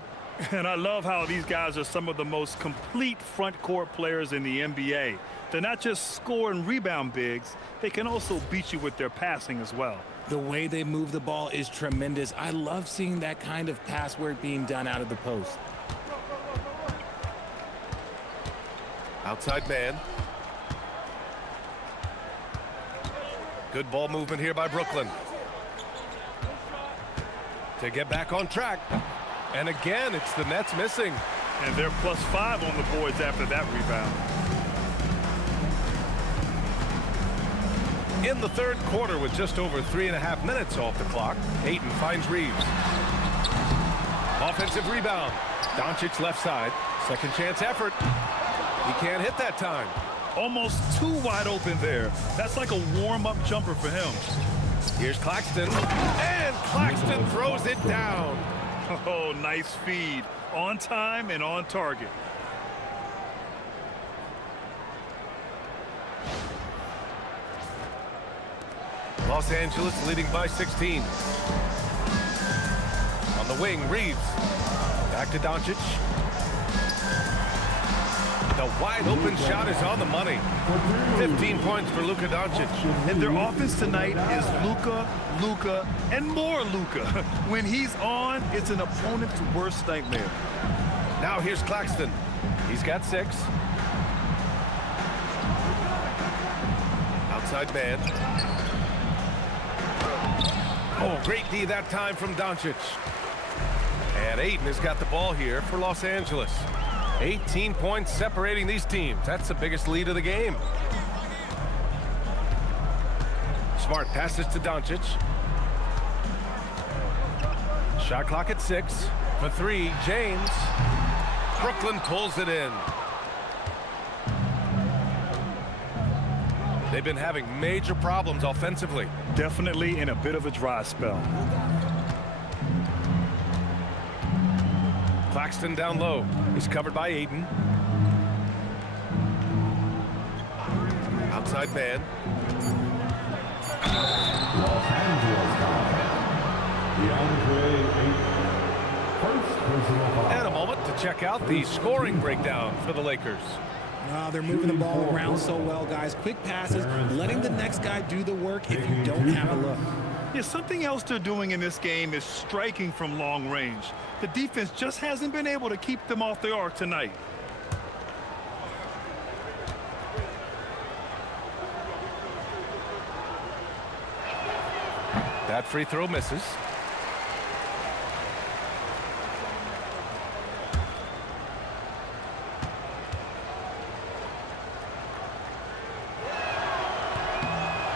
And I love how these guys are some of the most complete front court players in the NBA. They're not just score and rebound bigs, they can also beat you with their passing as well. The way they move the ball is tremendous. I love seeing that kind of pass work being done out of the post. Outside man. Good ball movement here by Brooklyn. To get back on track. And again, it's the Nets missing. And they're +5 on the boards after that rebound. In the third quarter with just over 3.5 minutes off the clock, Ayton finds Reeves. Offensive rebound. Doncic left side. Second chance effort. He can't hit that time. Almost too wide open there. That's like a warm-up jumper for him. Here's Claxton. And Claxton throws it down. Oh, nice feed. On time and on target. Los Angeles leading by 16. On the wing, Reeves. Back to Doncic. The wide open shot is on the money. 15 points for Luka Doncic. And their offense tonight is Luka, and more Luka. When he's on, it's an opponent's worst nightmare. Now here's Claxton. He's got 6. Outside man. Oh, great D that time from Doncic. And Ayton has got the ball here for Los Angeles. 18 points separating these teams. That's the biggest lead of the game. Smart passes to Doncic. Shot clock at 6. For 3, James. Brooklyn pulls it in. They've been having major problems offensively. Definitely in a bit of a dry spell. Claxton down low. He's covered by Ayton. Outside man. Los Angeles foul. Deandre Ayton. First personal foul. And a moment to check out the scoring breakdown for the Lakers. They're moving the ball around so well, guys. Quick passes, letting the next guy do the work if you don't have a look. Yeah, something else they're doing in this game is striking from long range. The defense just hasn't been able to keep them off the arc tonight. That free throw misses.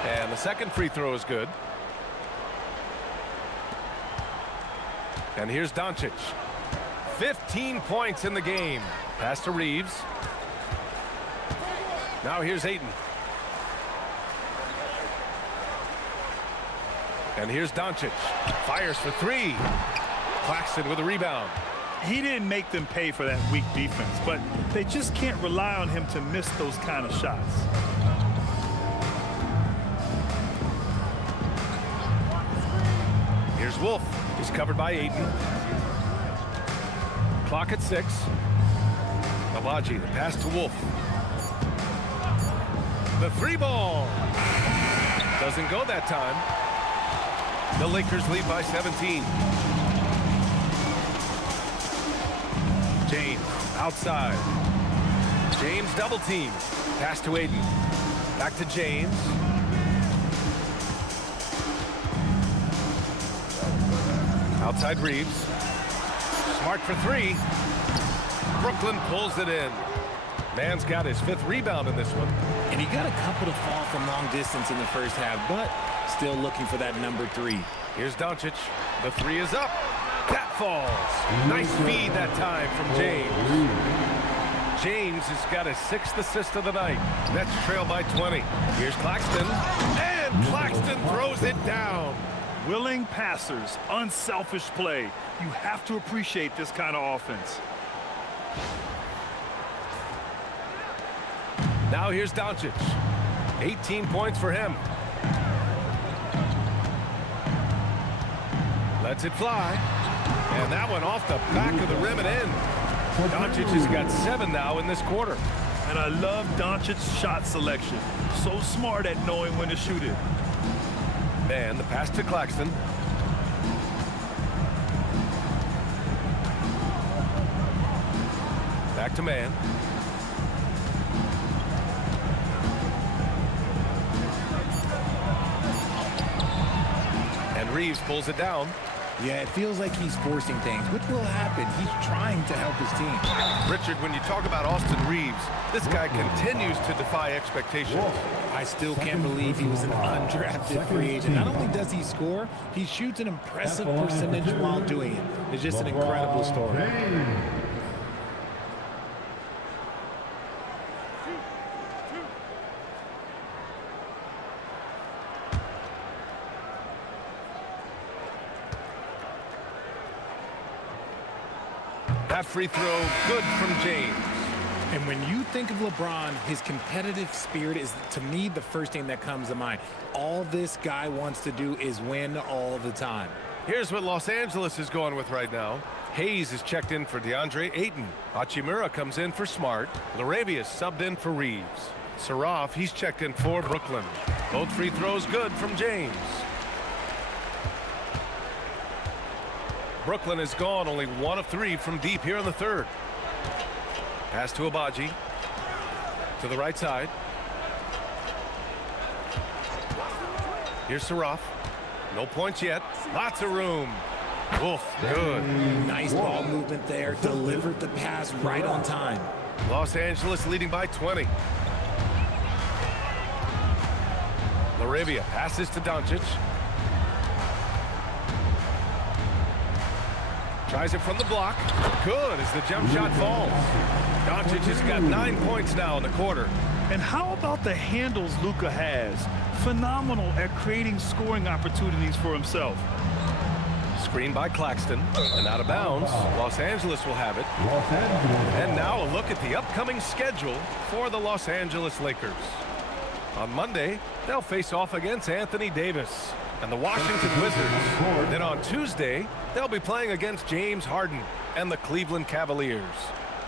And the second free throw is good. And here's Doncic. 15 points in the game. Pass to Reeves. Now here's Ayton. And here's Doncic. Fires for 3. Claxton with a rebound. He didn't make them pay for that weak defense, but they just can't rely on him to miss those kind of shots. Here's Wolf. He's covered by Ayton. Clock at 6. Alaji, the pass to Wolf. The 3 ball. Doesn't go that time. The Lakers lead by 17. James outside. James double team. Pass to Ayton. Back to James. Outside Reeves. Smart for 3. Brooklyn pulls it in. Man's got his 5th rebound in this one. And he got a couple to fall from long distance in the first half, but still looking for that number 3. Here's Doncic. The 3 is up. That falls. Nice feed that time from James. James has got his 6th assist of the night. Nets trail by 20. Here's Claxton. And Claxton throws it down. Willing passers, unselfish play. You have to appreciate this kind of offense. Now here's Doncic. 18 points for him. Lets it fly. And that one off the back of the rim and in. Doncic has got 7 now in this quarter. And I love Doncic's shot selection. So smart at knowing when to shoot it. And the pass to Claxton. Back to man. And Reeves pulls it down. Yeah, it feels like he's forcing things, which will happen. He's trying to help his team. Richard, when you talk about Austin Reeves, this guy continues to defy expectations. I still can't believe he was an undrafted free agent. Not only does he score, he shoots an impressive percentage while doing it. It's just an incredible story. That free throw, good from James. And when you think of LeBron, his competitive spirit is, to me, the first thing that comes to mind. All this guy wants to do is win all the time. Here's what Los Angeles is going with right now. Hayes is checked in for Deandre Ayton. Hachimura comes in for Smart. Laravia subbed in for Reeves. Saraf, he's checked in for Brooklyn. Both free throws good from James. Brooklyn has gone only 1 of 3 from deep here in the third. Pass to Abaji. To the right side. Here's Saraf. No points yet. Lots of room. Wolf, good. Nice ball movement there. Delivered the pass right on time. Los Angeles leading by 20. Laravia passes to Doncic. Tries it from the block. Good as the jump shot falls. Doncic has got 9 points now in the quarter. And how about the handles Luka has? Phenomenal at creating scoring opportunities for himself. Screen by Claxton. And out of bounds. Los Angeles will have it. And now a look at the upcoming schedule for the Los Angeles Lakers. On Monday, they'll face off against Anthony Davis and the Washington Wizards. Then on Tuesday, they'll be playing against James Harden and the Cleveland Cavaliers.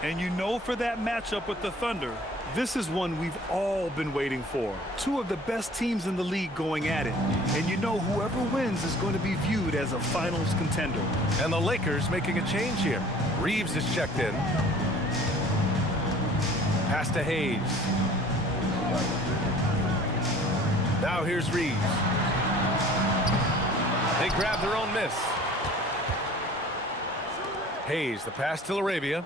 And you know, for that matchup with the Thunder, this is one we've all been waiting for. 2 of the best teams in the league going at it. And you know, whoever wins is going to be viewed as a finals contender. And the Lakers making a change here. Reeves is checked in. Pass to Hayes. Now here's Reeves. They grab their own miss. Hayes, the pass to Laravia.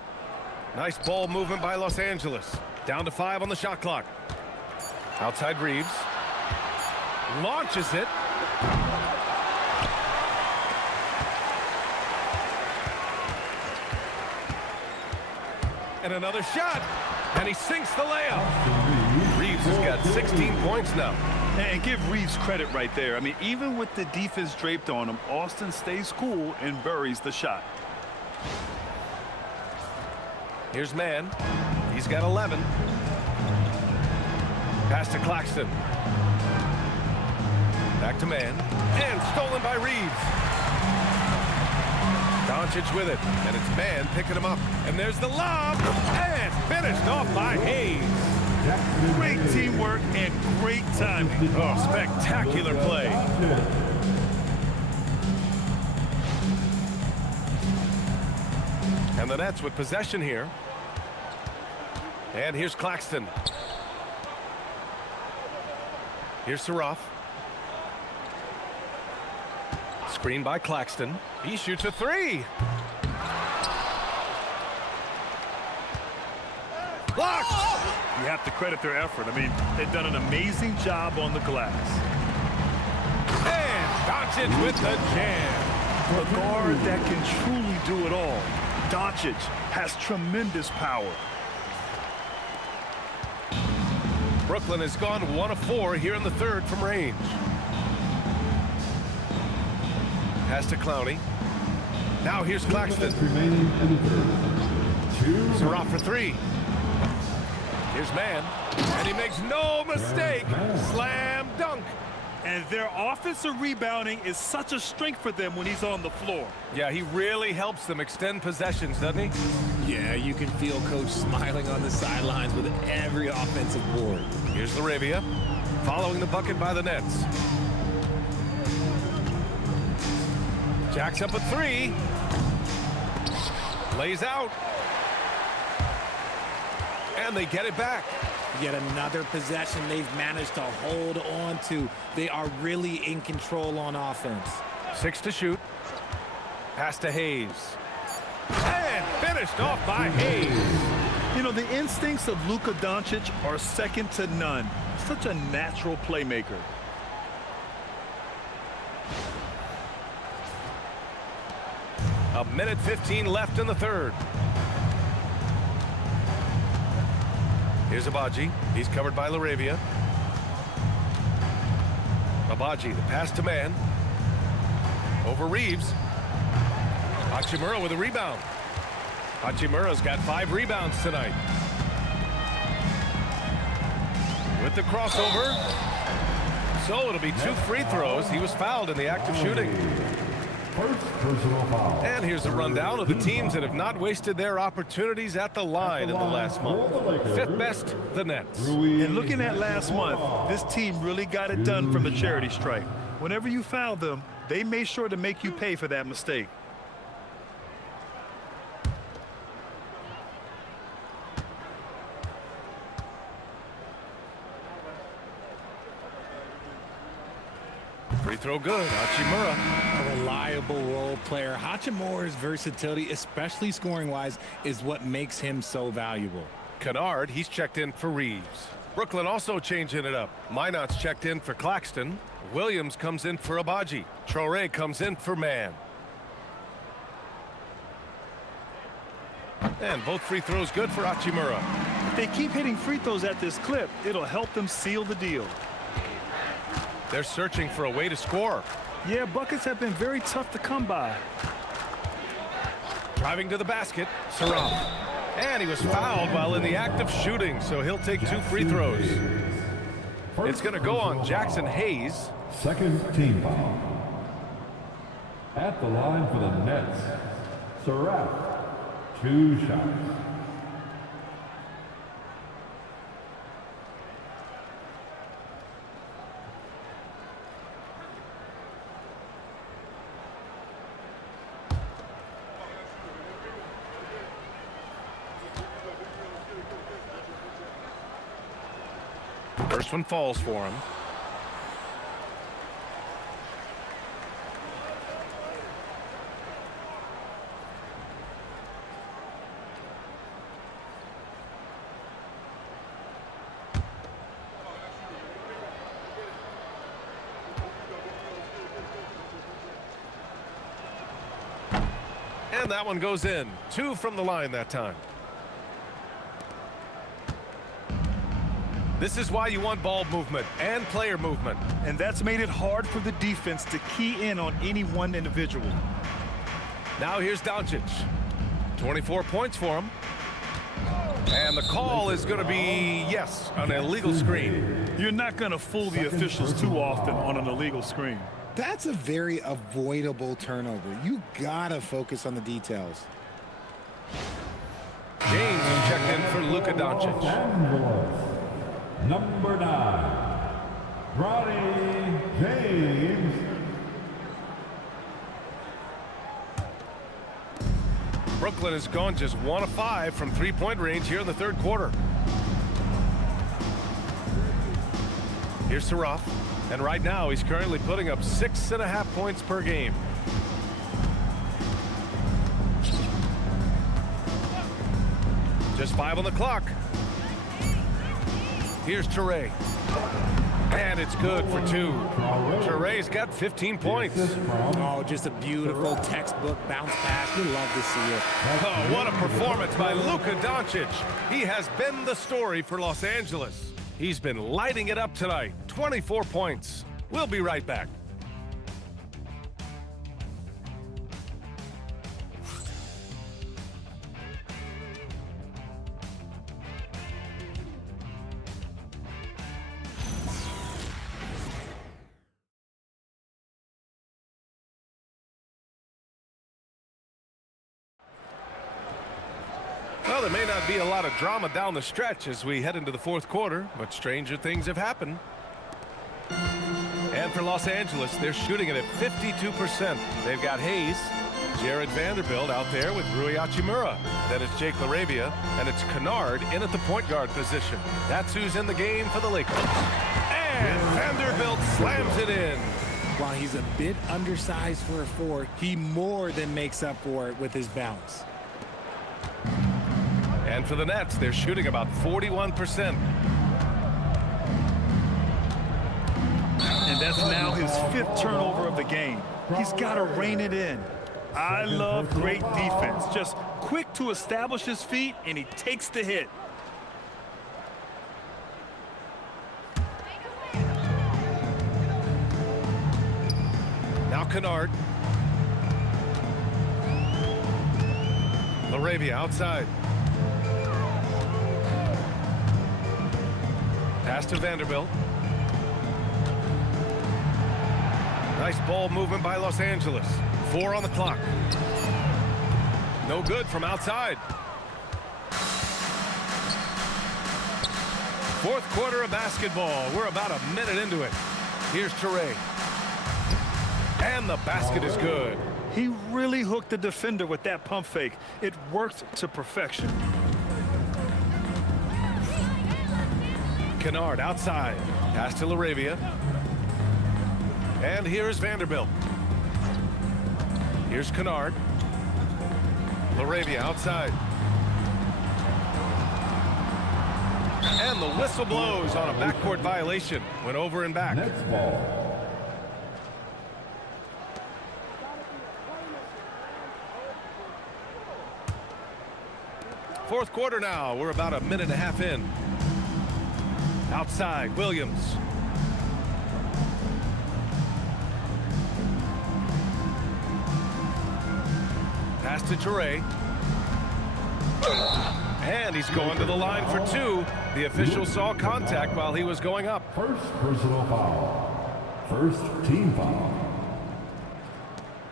Nice ball movement by Los Angeles. Down to 5 on the shot clock. Outside Reeves. Launches it. And another shot. And he sinks the layup. Reeves has got 16 points now. And give Reeves credit right there. I mean, even with the defense draped on him, Austin stays cool and buries the shot. Here's Man. He's got 11. Pass to Claxton. Back to Man. And stolen by Reeves. Doncic with it. And it's Man picking him up. And there's the lob. And finished off by Hayes. Great teamwork and great timing. Oh, spectacular play. And the Nets with possession here. And here's Claxton. Here's Saraf. Screen by Claxton. He shoots a 3. Blocked! You have to credit their effort. I mean, they've done an amazing job on the glass. And Doncic with the jam. A guard that can truly do it all. Doncic has tremendous power. Brooklyn has gone 1 of 4 here in the third from range. Pass to Clowney. Now here's Claxton. Saraf for 3. Here's Man. And he makes no mistake. Slam dunk. And their offensive rebounding is such a strength for them when he's on the floor. Yeah, he really helps them extend possessions, doesn't he? Yeah, you can feel Coach smiling on the sidelines with every offensive board. Here's LaRavia, following the bucket by the Nets. Jacks up a three. Lays out. And they get it back. Yet another possession they've managed to hold on to. They are really in control on offense. 6 to shoot. Pass to Hayes. And finished off by Hayes. You know, the instincts of Luka Doncic are second to none. Such a natural playmaker. A minute 15 left in the third. Here's Abaji. He's covered by LaRavia. Abaji, the pass to man. Over Reeves. Hachimura with a rebound. Hachimura's got 5 rebounds tonight. With the crossover. So it'll be 2 free throws. He was fouled in the act of shooting. First personal foul. And here's a rundown of the teams that have not wasted their opportunities at the line in the last month. 5th best, the Nets. And looking at last month, this team really got it done from the charity stripe. Whenever you foul them, they made sure to make you pay for that mistake. Free throw good. Hachimura. A reliable role player. Hachimura's versatility, especially scoring-wise, is what makes him so valuable. Kennard, he's checked in for Reeves. Brooklyn also changing it up. Minot's checked in for Claxton. Williams comes in for Abaji. Traore comes in for Mann. And both free throws good for Hachimura. If they keep hitting free throws at this clip, it'll help them seal the deal. They're searching for a way to score. Yeah, buckets have been very tough to come by. Driving to the basket, Saraf. And he was fouled while in the act of shooting, so he'll take 2 free throws. It's going to go on Jackson Hayes. Second team foul. At the line for the Nets, Saraf. 2 shots. First one falls for him. And that one goes in. 2 from the line that time. This is why you want ball movement and player movement. And that's made it hard for the defense to key in on any one individual. Now here's Doncic. 24 points for him. And the call is going to be, yes, an illegal screen. You're not going to fool the officials too often on an illegal screen. That's a very avoidable turnover. You gotta focus on the details. James is checked in for Luka Doncic. Number 9, Bronny James. Brooklyn has gone just 1 of 5 from 3-point range here in the third quarter. Here's Saraf. And right now, he's currently putting up 6.5 points per game. Just 5 on the clock. Here's Traore. And it's good for 2. Traore's got 15 points. Oh, just a beautiful textbook bounce pass. You love to see it. Oh, what a performance by Luka Doncic. He has been the story for Los Angeles. He's been lighting it up tonight. 24 points. We'll be right back. Well, there may not be a lot of drama down the stretch as we head into the fourth quarter, but stranger things have happened. And for Los Angeles, they're shooting it at 52%. They've got Hayes, Jared Vanderbilt out there with Rui Hachimura. Then it's Jake LaRavia, and it's Kennard in at the point guard position. That's who's in the game for the Lakers. And Vanderbilt slams it in. While he's a bit undersized for a 4, he more than makes up for it with his bounce. And for the Nets, they're shooting about 41%. And that's now his 5th turnover of the game. He's got to rein it in. I love great defense. Just quick to establish his feet, and he takes the hit. Now Kennard. LaRavia outside. Pass to Vanderbilt. Nice ball movement by Los Angeles. 4 on the clock. No good from outside. Fourth quarter of basketball. We're about a minute into it. Here's Toure. And the basket is good. He really hooked the defender with that pump fake. It worked to perfection. Kennard outside. Pass to LaRavia. And here's Vanderbilt. Here's Kennard. LaRavia outside. And the whistle blows on a backcourt violation. Went over and back. Next ball. Fourth quarter now. We're about a minute and a half in. Outside, Williams. Pass to Toure. And he's going to the line for 2. The official saw contact while he was going up. First personal foul. First team foul.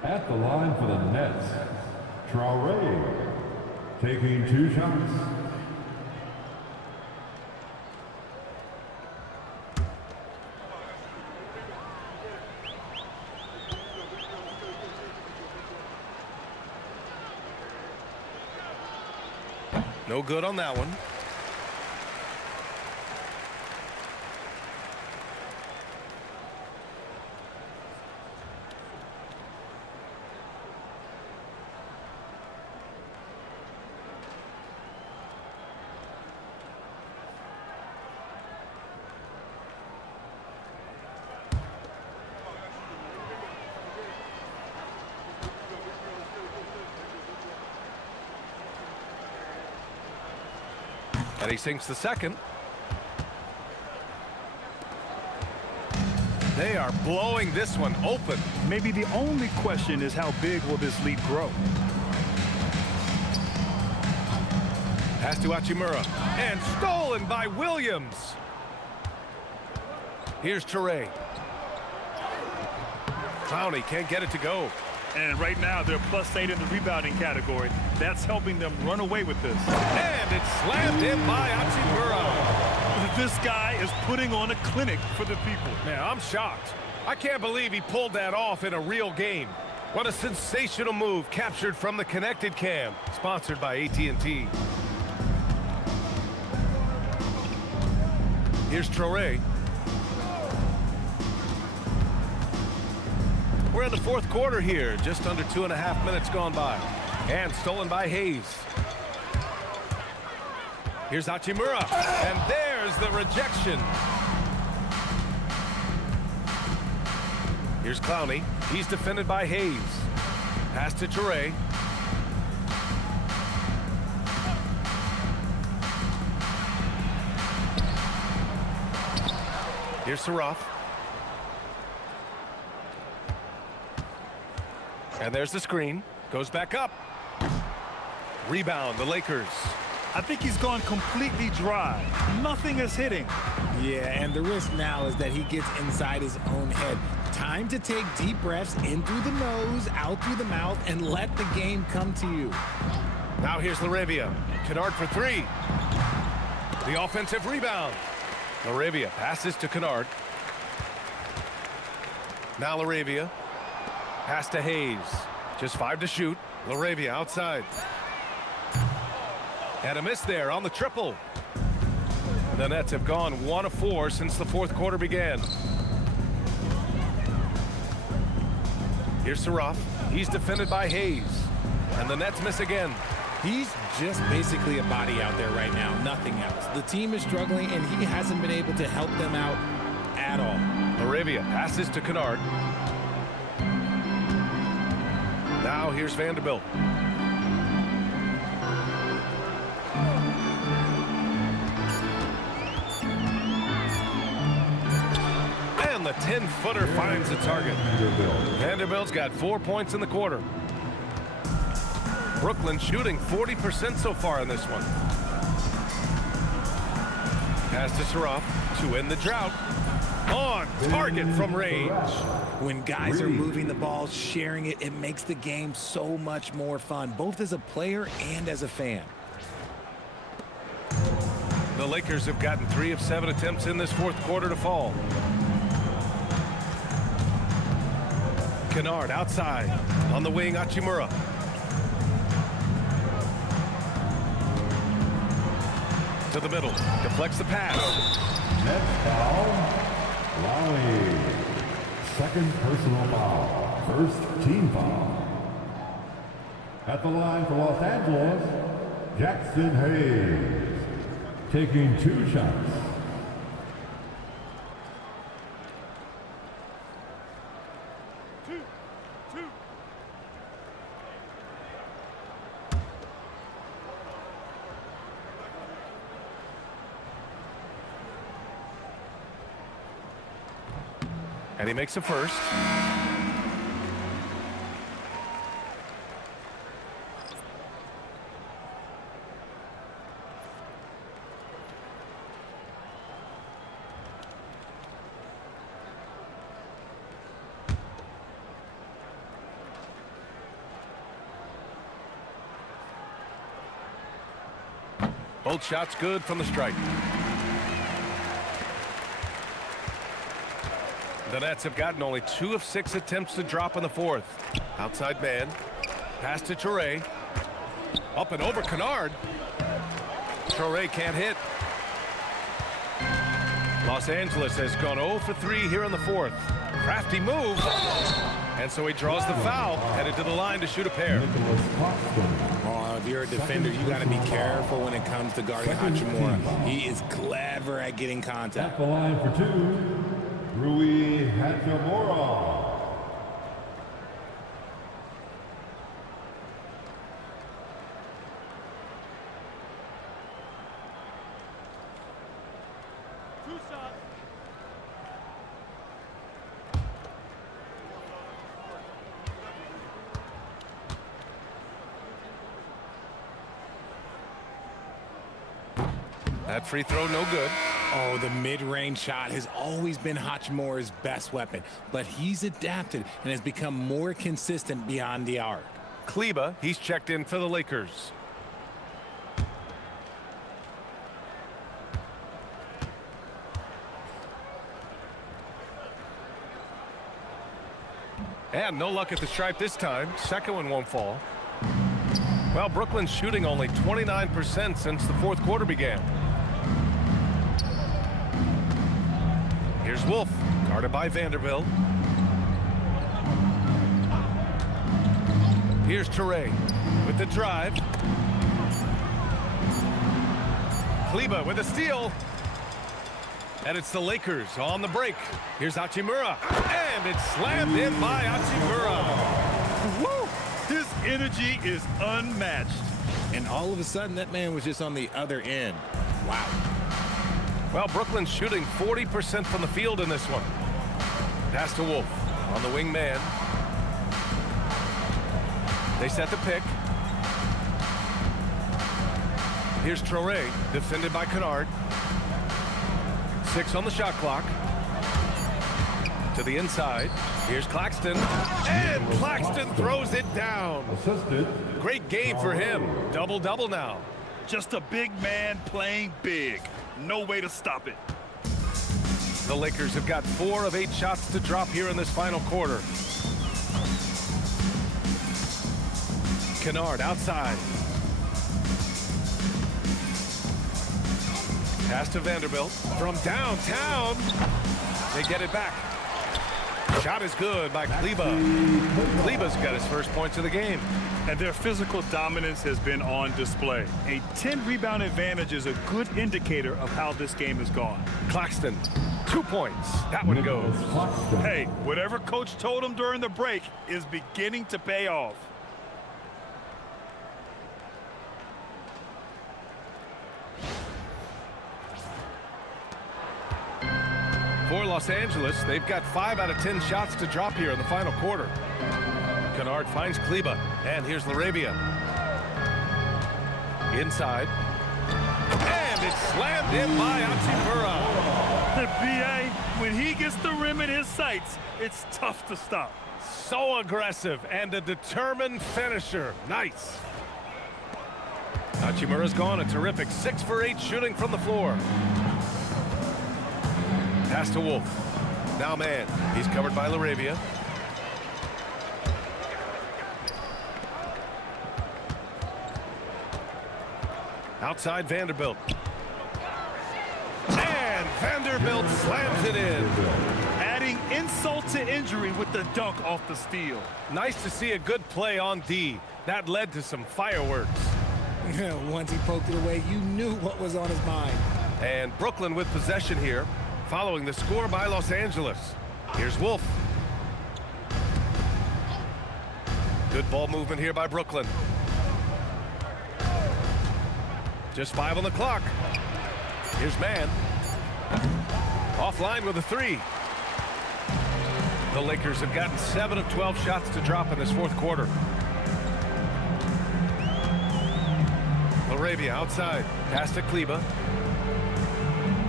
At the line for the Nets, Traore. Taking 2 shots. No good on that one. And he sinks the second. They are blowing this one open. Maybe the only question is how big will this lead grow? Pass to Hachimura. And stolen by Williams. Here's Toure. Clowney can't get it to go. And right now, they're +8 in the rebounding category. That's helping them run away with this. And it's slammed in by Hachimura. This guy is putting on a clinic for the people. Man, I'm shocked. I can't believe he pulled that off in a real game. What a sensational move captured from the Connected Cam, sponsored by AT&T. Here's Traore. We're in the fourth quarter here, just under 2.5 minutes gone by. And stolen by Hayes. Here's Hachimura, and there's the rejection. Here's Clowney. He's defended by Hayes. Pass to Toure. Here's Saraf. And there's the screen. Goes back up. Rebound, the Lakers. I think he's gone completely dry. Nothing is hitting. Yeah, and the risk now is that he gets inside his own head. Time to take deep breaths in through the nose, out through the mouth, and let the game come to you. Now here's Laravia. Kennard for three. The offensive rebound. Laravia passes to Kennard. Now Laravia. Pass to Hayes. Just 5 to shoot. Laravia outside. And a miss there on the triple. The Nets have gone 1 of 4 since the fourth quarter began. Here's Saraf. He's defended by Hayes. And the Nets miss again. He's just basically a body out there right now, nothing else. The team is struggling, and he hasn't been able to help them out at all. Laravia passes to Kennard. Now here's Vanderbilt. And the 10-footer finds the target. Vanderbilt's got 4 points in the quarter. Brooklyn shooting 40% so far in this one. Pass to Saraf to end the drought. On target from range. When guys are moving the ball, sharing it, it makes the game so much more fun, both as a player and as a fan. The Lakers have gotten 3 of 7 attempts in this fourth quarter to fall. Kennard outside. On the wing, Hachimura. To the middle. Deflects the pass. Net foul. Lowry. Second personal foul. First team foul. At the line for Los Angeles, Jackson Hayes. Taking 2 shots. And he makes a first. Both shots good from the stripe. The Nets have gotten only 2 of 6 attempts to drop in the fourth. Outside man. Pass to Traore. Up and over Kennard. Traore can't hit. Los Angeles has gone 0 for 3 here in the fourth. Crafty move. And so he draws the foul, headed to the line to shoot a pair. If you're a defender, you got to be careful when it comes to guarding Hachimura. He is clever at getting contact. At the line for 2. Rui Hachimura. That free throw no good. Oh, the mid-range shot has always been Hachimura's best weapon, but he's adapted and has become more consistent beyond the arc. Kleba, he's checked in for the Lakers. And no luck at the stripe this time. Second one won't fall. Well, Brooklyn's shooting only 29% since the fourth quarter began. Here's Wolf, guarded by Vanderbilt. Here's Traore with the drive. Kleba with a steal. And it's the Lakers on the break. Here's Hachimura. And it's slammed in by Hachimura. Woo! His energy is unmatched. And all of a sudden, that man was just on the other end. Wow. Well, Brooklyn's shooting 40% from the field in this one. Pass to Wolf on the wing man. They set the pick. Here's Traore, defended by Kennard. 6 on the shot clock. To the inside. Here's Claxton. And Claxton throws it down. Assisted. Great game for him. Double-double now. Just a big man playing big. No way to stop it. The Lakers have got 4 of 8 shots to drop here in this final quarter. Kennard outside. Pass to Vanderbilt from downtown. They get it back. Shot is good by Kleber. Kleber's got his first points of the game. And their physical dominance has been on display. A 10-rebound advantage is a good indicator of how this game has gone. Claxton, 2 points. That one goes. Hey, whatever coach told him during the break is beginning to pay off. For Los Angeles, they've got 5 out of 10 shots to drop here in the final quarter. Kennard finds Kleber, and here's LaRavia. Inside. And it's slammed in by Hachimura. The BA, when he gets the rim in his sights, it's tough to stop. So aggressive and a determined finisher. Nice. Hachimura's gone a terrific 6 for 8 shooting from the floor. Pass to Wolf. Now man. He's covered by LaRavia. Outside Vanderbilt. And Vanderbilt slams it in. Adding insult to injury with the dunk off the steal. Nice to see a good play on D. That led to some fireworks. Once he poked it away, you knew what was on his mind. And Brooklyn with possession here, following the score by Los Angeles. Here's Wolf. Good ball movement here by Brooklyn. Just 5 on the clock. Here's Man. Offline with a 3. The Lakers have gotten 7 of 12 shots to drop in this fourth quarter. LaRavia outside. Pass to Kleber.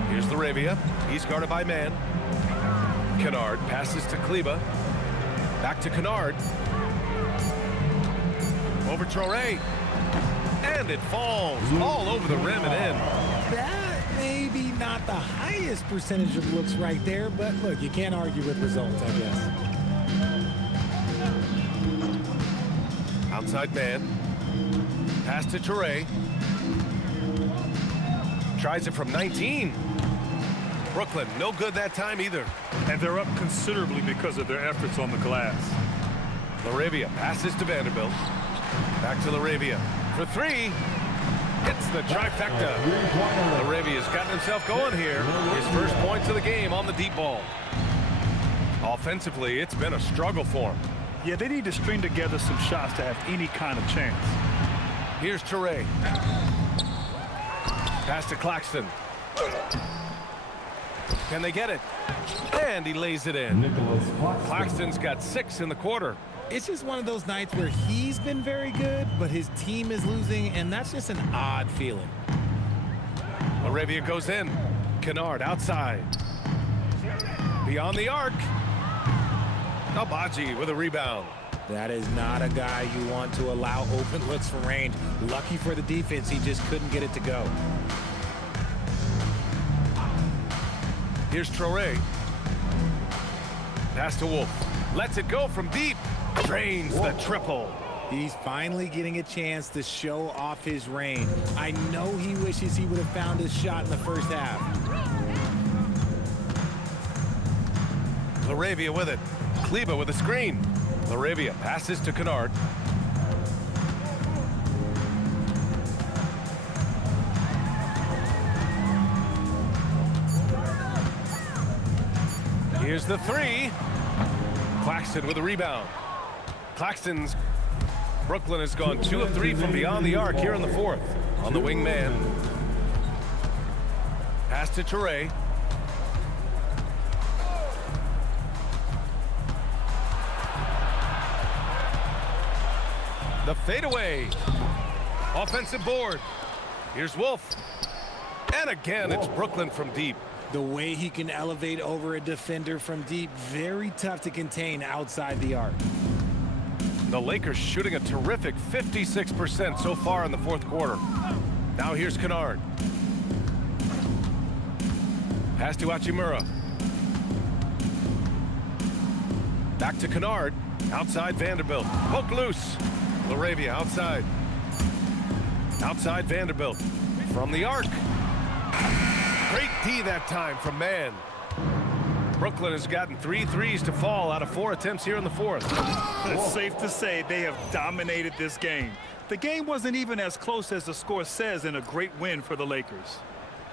Here's LaRavia. He's guarded by Man. Kennard passes to Kleber. Back to Kennard. Over Traore. And it falls all over the rim and in. That may be not the highest percentage of looks right there, but look, you can't argue with results, I guess. Outside Man. Pass to Traore. Tries it from 19. Brooklyn, no good that time either. And they're up considerably because of their efforts on the glass. LaRavia passes to Vanderbilt. Back to LaRavia for 3. Hits the trifecta. LaRavia's gotten himself going here. His first points of the game on the deep ball. Offensively, it's been a struggle for him. Yeah, they need to string together some shots to have any kind of chance. Here's Traore. Pass to Claxton. Can they get it? And he lays it in. Claxton's got 6 in the quarter. It's just one of those nights where he's been very good, but his team is losing, and that's just an odd feeling. LaRavia goes in. Kennard outside. Beyond the arc. Abaji with a rebound. That is not a guy you want to allow open looks from range. Lucky for the defense, he just couldn't get it to go. Here's Traore. Pass to Wolf. Lets it go from deep. Drains the triple. He's finally getting a chance to show off his range. I know he wishes he would have found his shot in the first half. LaRavia with it. Kleber with a screen. LaRavia passes to Kennard. Here's the 3. Claxton with a rebound. Claxton's Brooklyn has gone 2 of 3 from beyond the arc here in the fourth. On the wing man. Pass to Traore. The fadeaway. Offensive board. Here's Wolf. And again, it's Brooklyn from deep. The way he can elevate over a defender from deep, very tough to contain outside the arc. The Lakers shooting a terrific 56% so far in the fourth quarter. Now here's Kennard. Pass to Hachimura. Back to Kennard. Outside Vanderbilt. Poke loose. LaRavia outside. Outside Vanderbilt. From the arc. Great D that time from Mann. Brooklyn has gotten 3 threes to fall out of 4 attempts here in the fourth. It's safe to say they have dominated this game. The game wasn't even as close as the score says in a great win for the Lakers.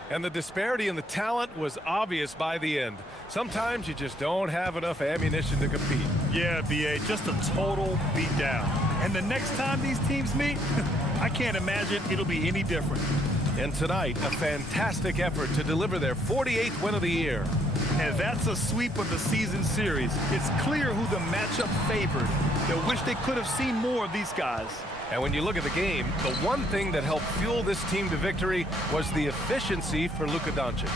And the disparity in the talent was obvious by the end. Sometimes you just don't have enough ammunition to compete. Yeah, B.A., just a total beatdown. And the next time these teams meet, I can't imagine it'll be any different. And tonight, a fantastic effort to deliver their 48th win of the year. And that's a sweep of the season series. It's clear who the matchup favored. They wish they could have seen more of these guys. And when you look at the game, the one thing that helped fuel this team to victory was the efficiency for Luka Doncic.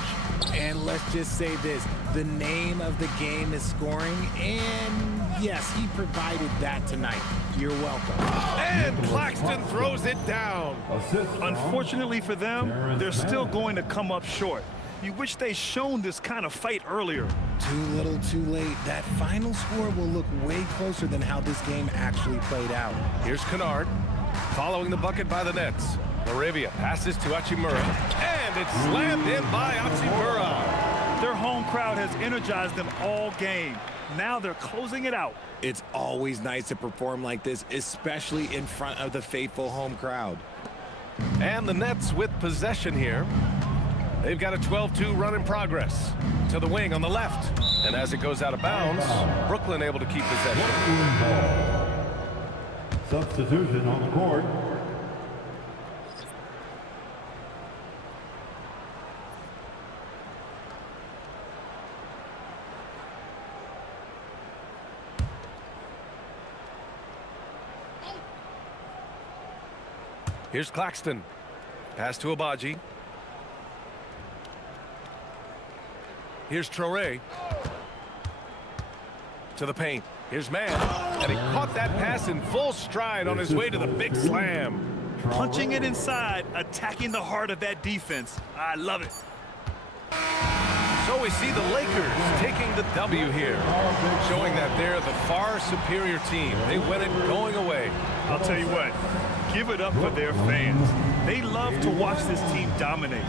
And let's just say this, the name of the game is scoring, and yes, he provided that tonight. You're welcome. And Claxton throws it down. Unfortunately for them, they're still going to come up short. You wish they shown this kind of fight earlier. Too little, too late. That final score will look way closer than how this game actually played out. Here's Kennard, following the bucket by the Nets. LaRavia passes to Hachimura, and it's slammed in by Hachimura. Their home crowd has energized them all game. Now they're closing it out. It's always nice to perform like this, especially in front of the faithful home crowd. And the Nets with possession here. They've got a 12-2 run in progress. To the wing on the left. And as it goes out of bounds, Brooklyn able to keep possession. Substitution on the court. Here's Claxton. Pass to Abaji. Here's Traore. To the paint. Here's Mann. And he caught that pass in full stride on his way to the big slam. Punching it inside, attacking the heart of that defense. I love it. So we see the Lakers taking the W here, showing that they're the far superior team. They win it going away. I'll tell you what, give it up for their fans. They love to watch this team dominate.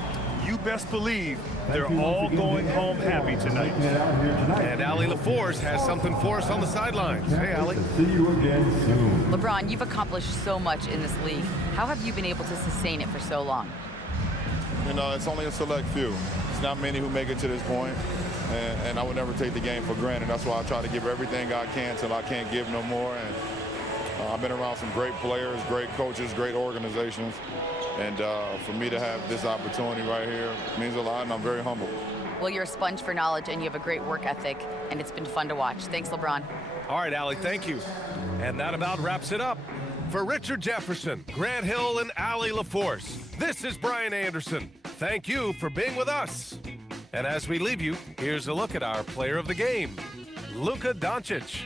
You best believe they're all going home happy tonight. And Allie LaForce has something for us on the sidelines. Hey, Allie. See you again soon. LeBron, you've accomplished so much in this league. How have you been able to sustain it for so long? You know, it's only a select few. It's not many who make it to this point, and I would never take the game for granted. That's why I try to give everything I can till I can't give no more. And I've been around some great players, great coaches, great organizations. And for me to have this opportunity right here means a lot, and I'm very humbled. Well, you're a sponge for knowledge, and you have a great work ethic, and it's been fun to watch. Thanks, LeBron. All right, Allie, thank you. And that about wraps it up. For Richard Jefferson, Grant Hill, and Allie LaForce, this is Brian Anderson. Thank you for being with us. And as we leave you, here's a look at our player of the game, Luka Doncic.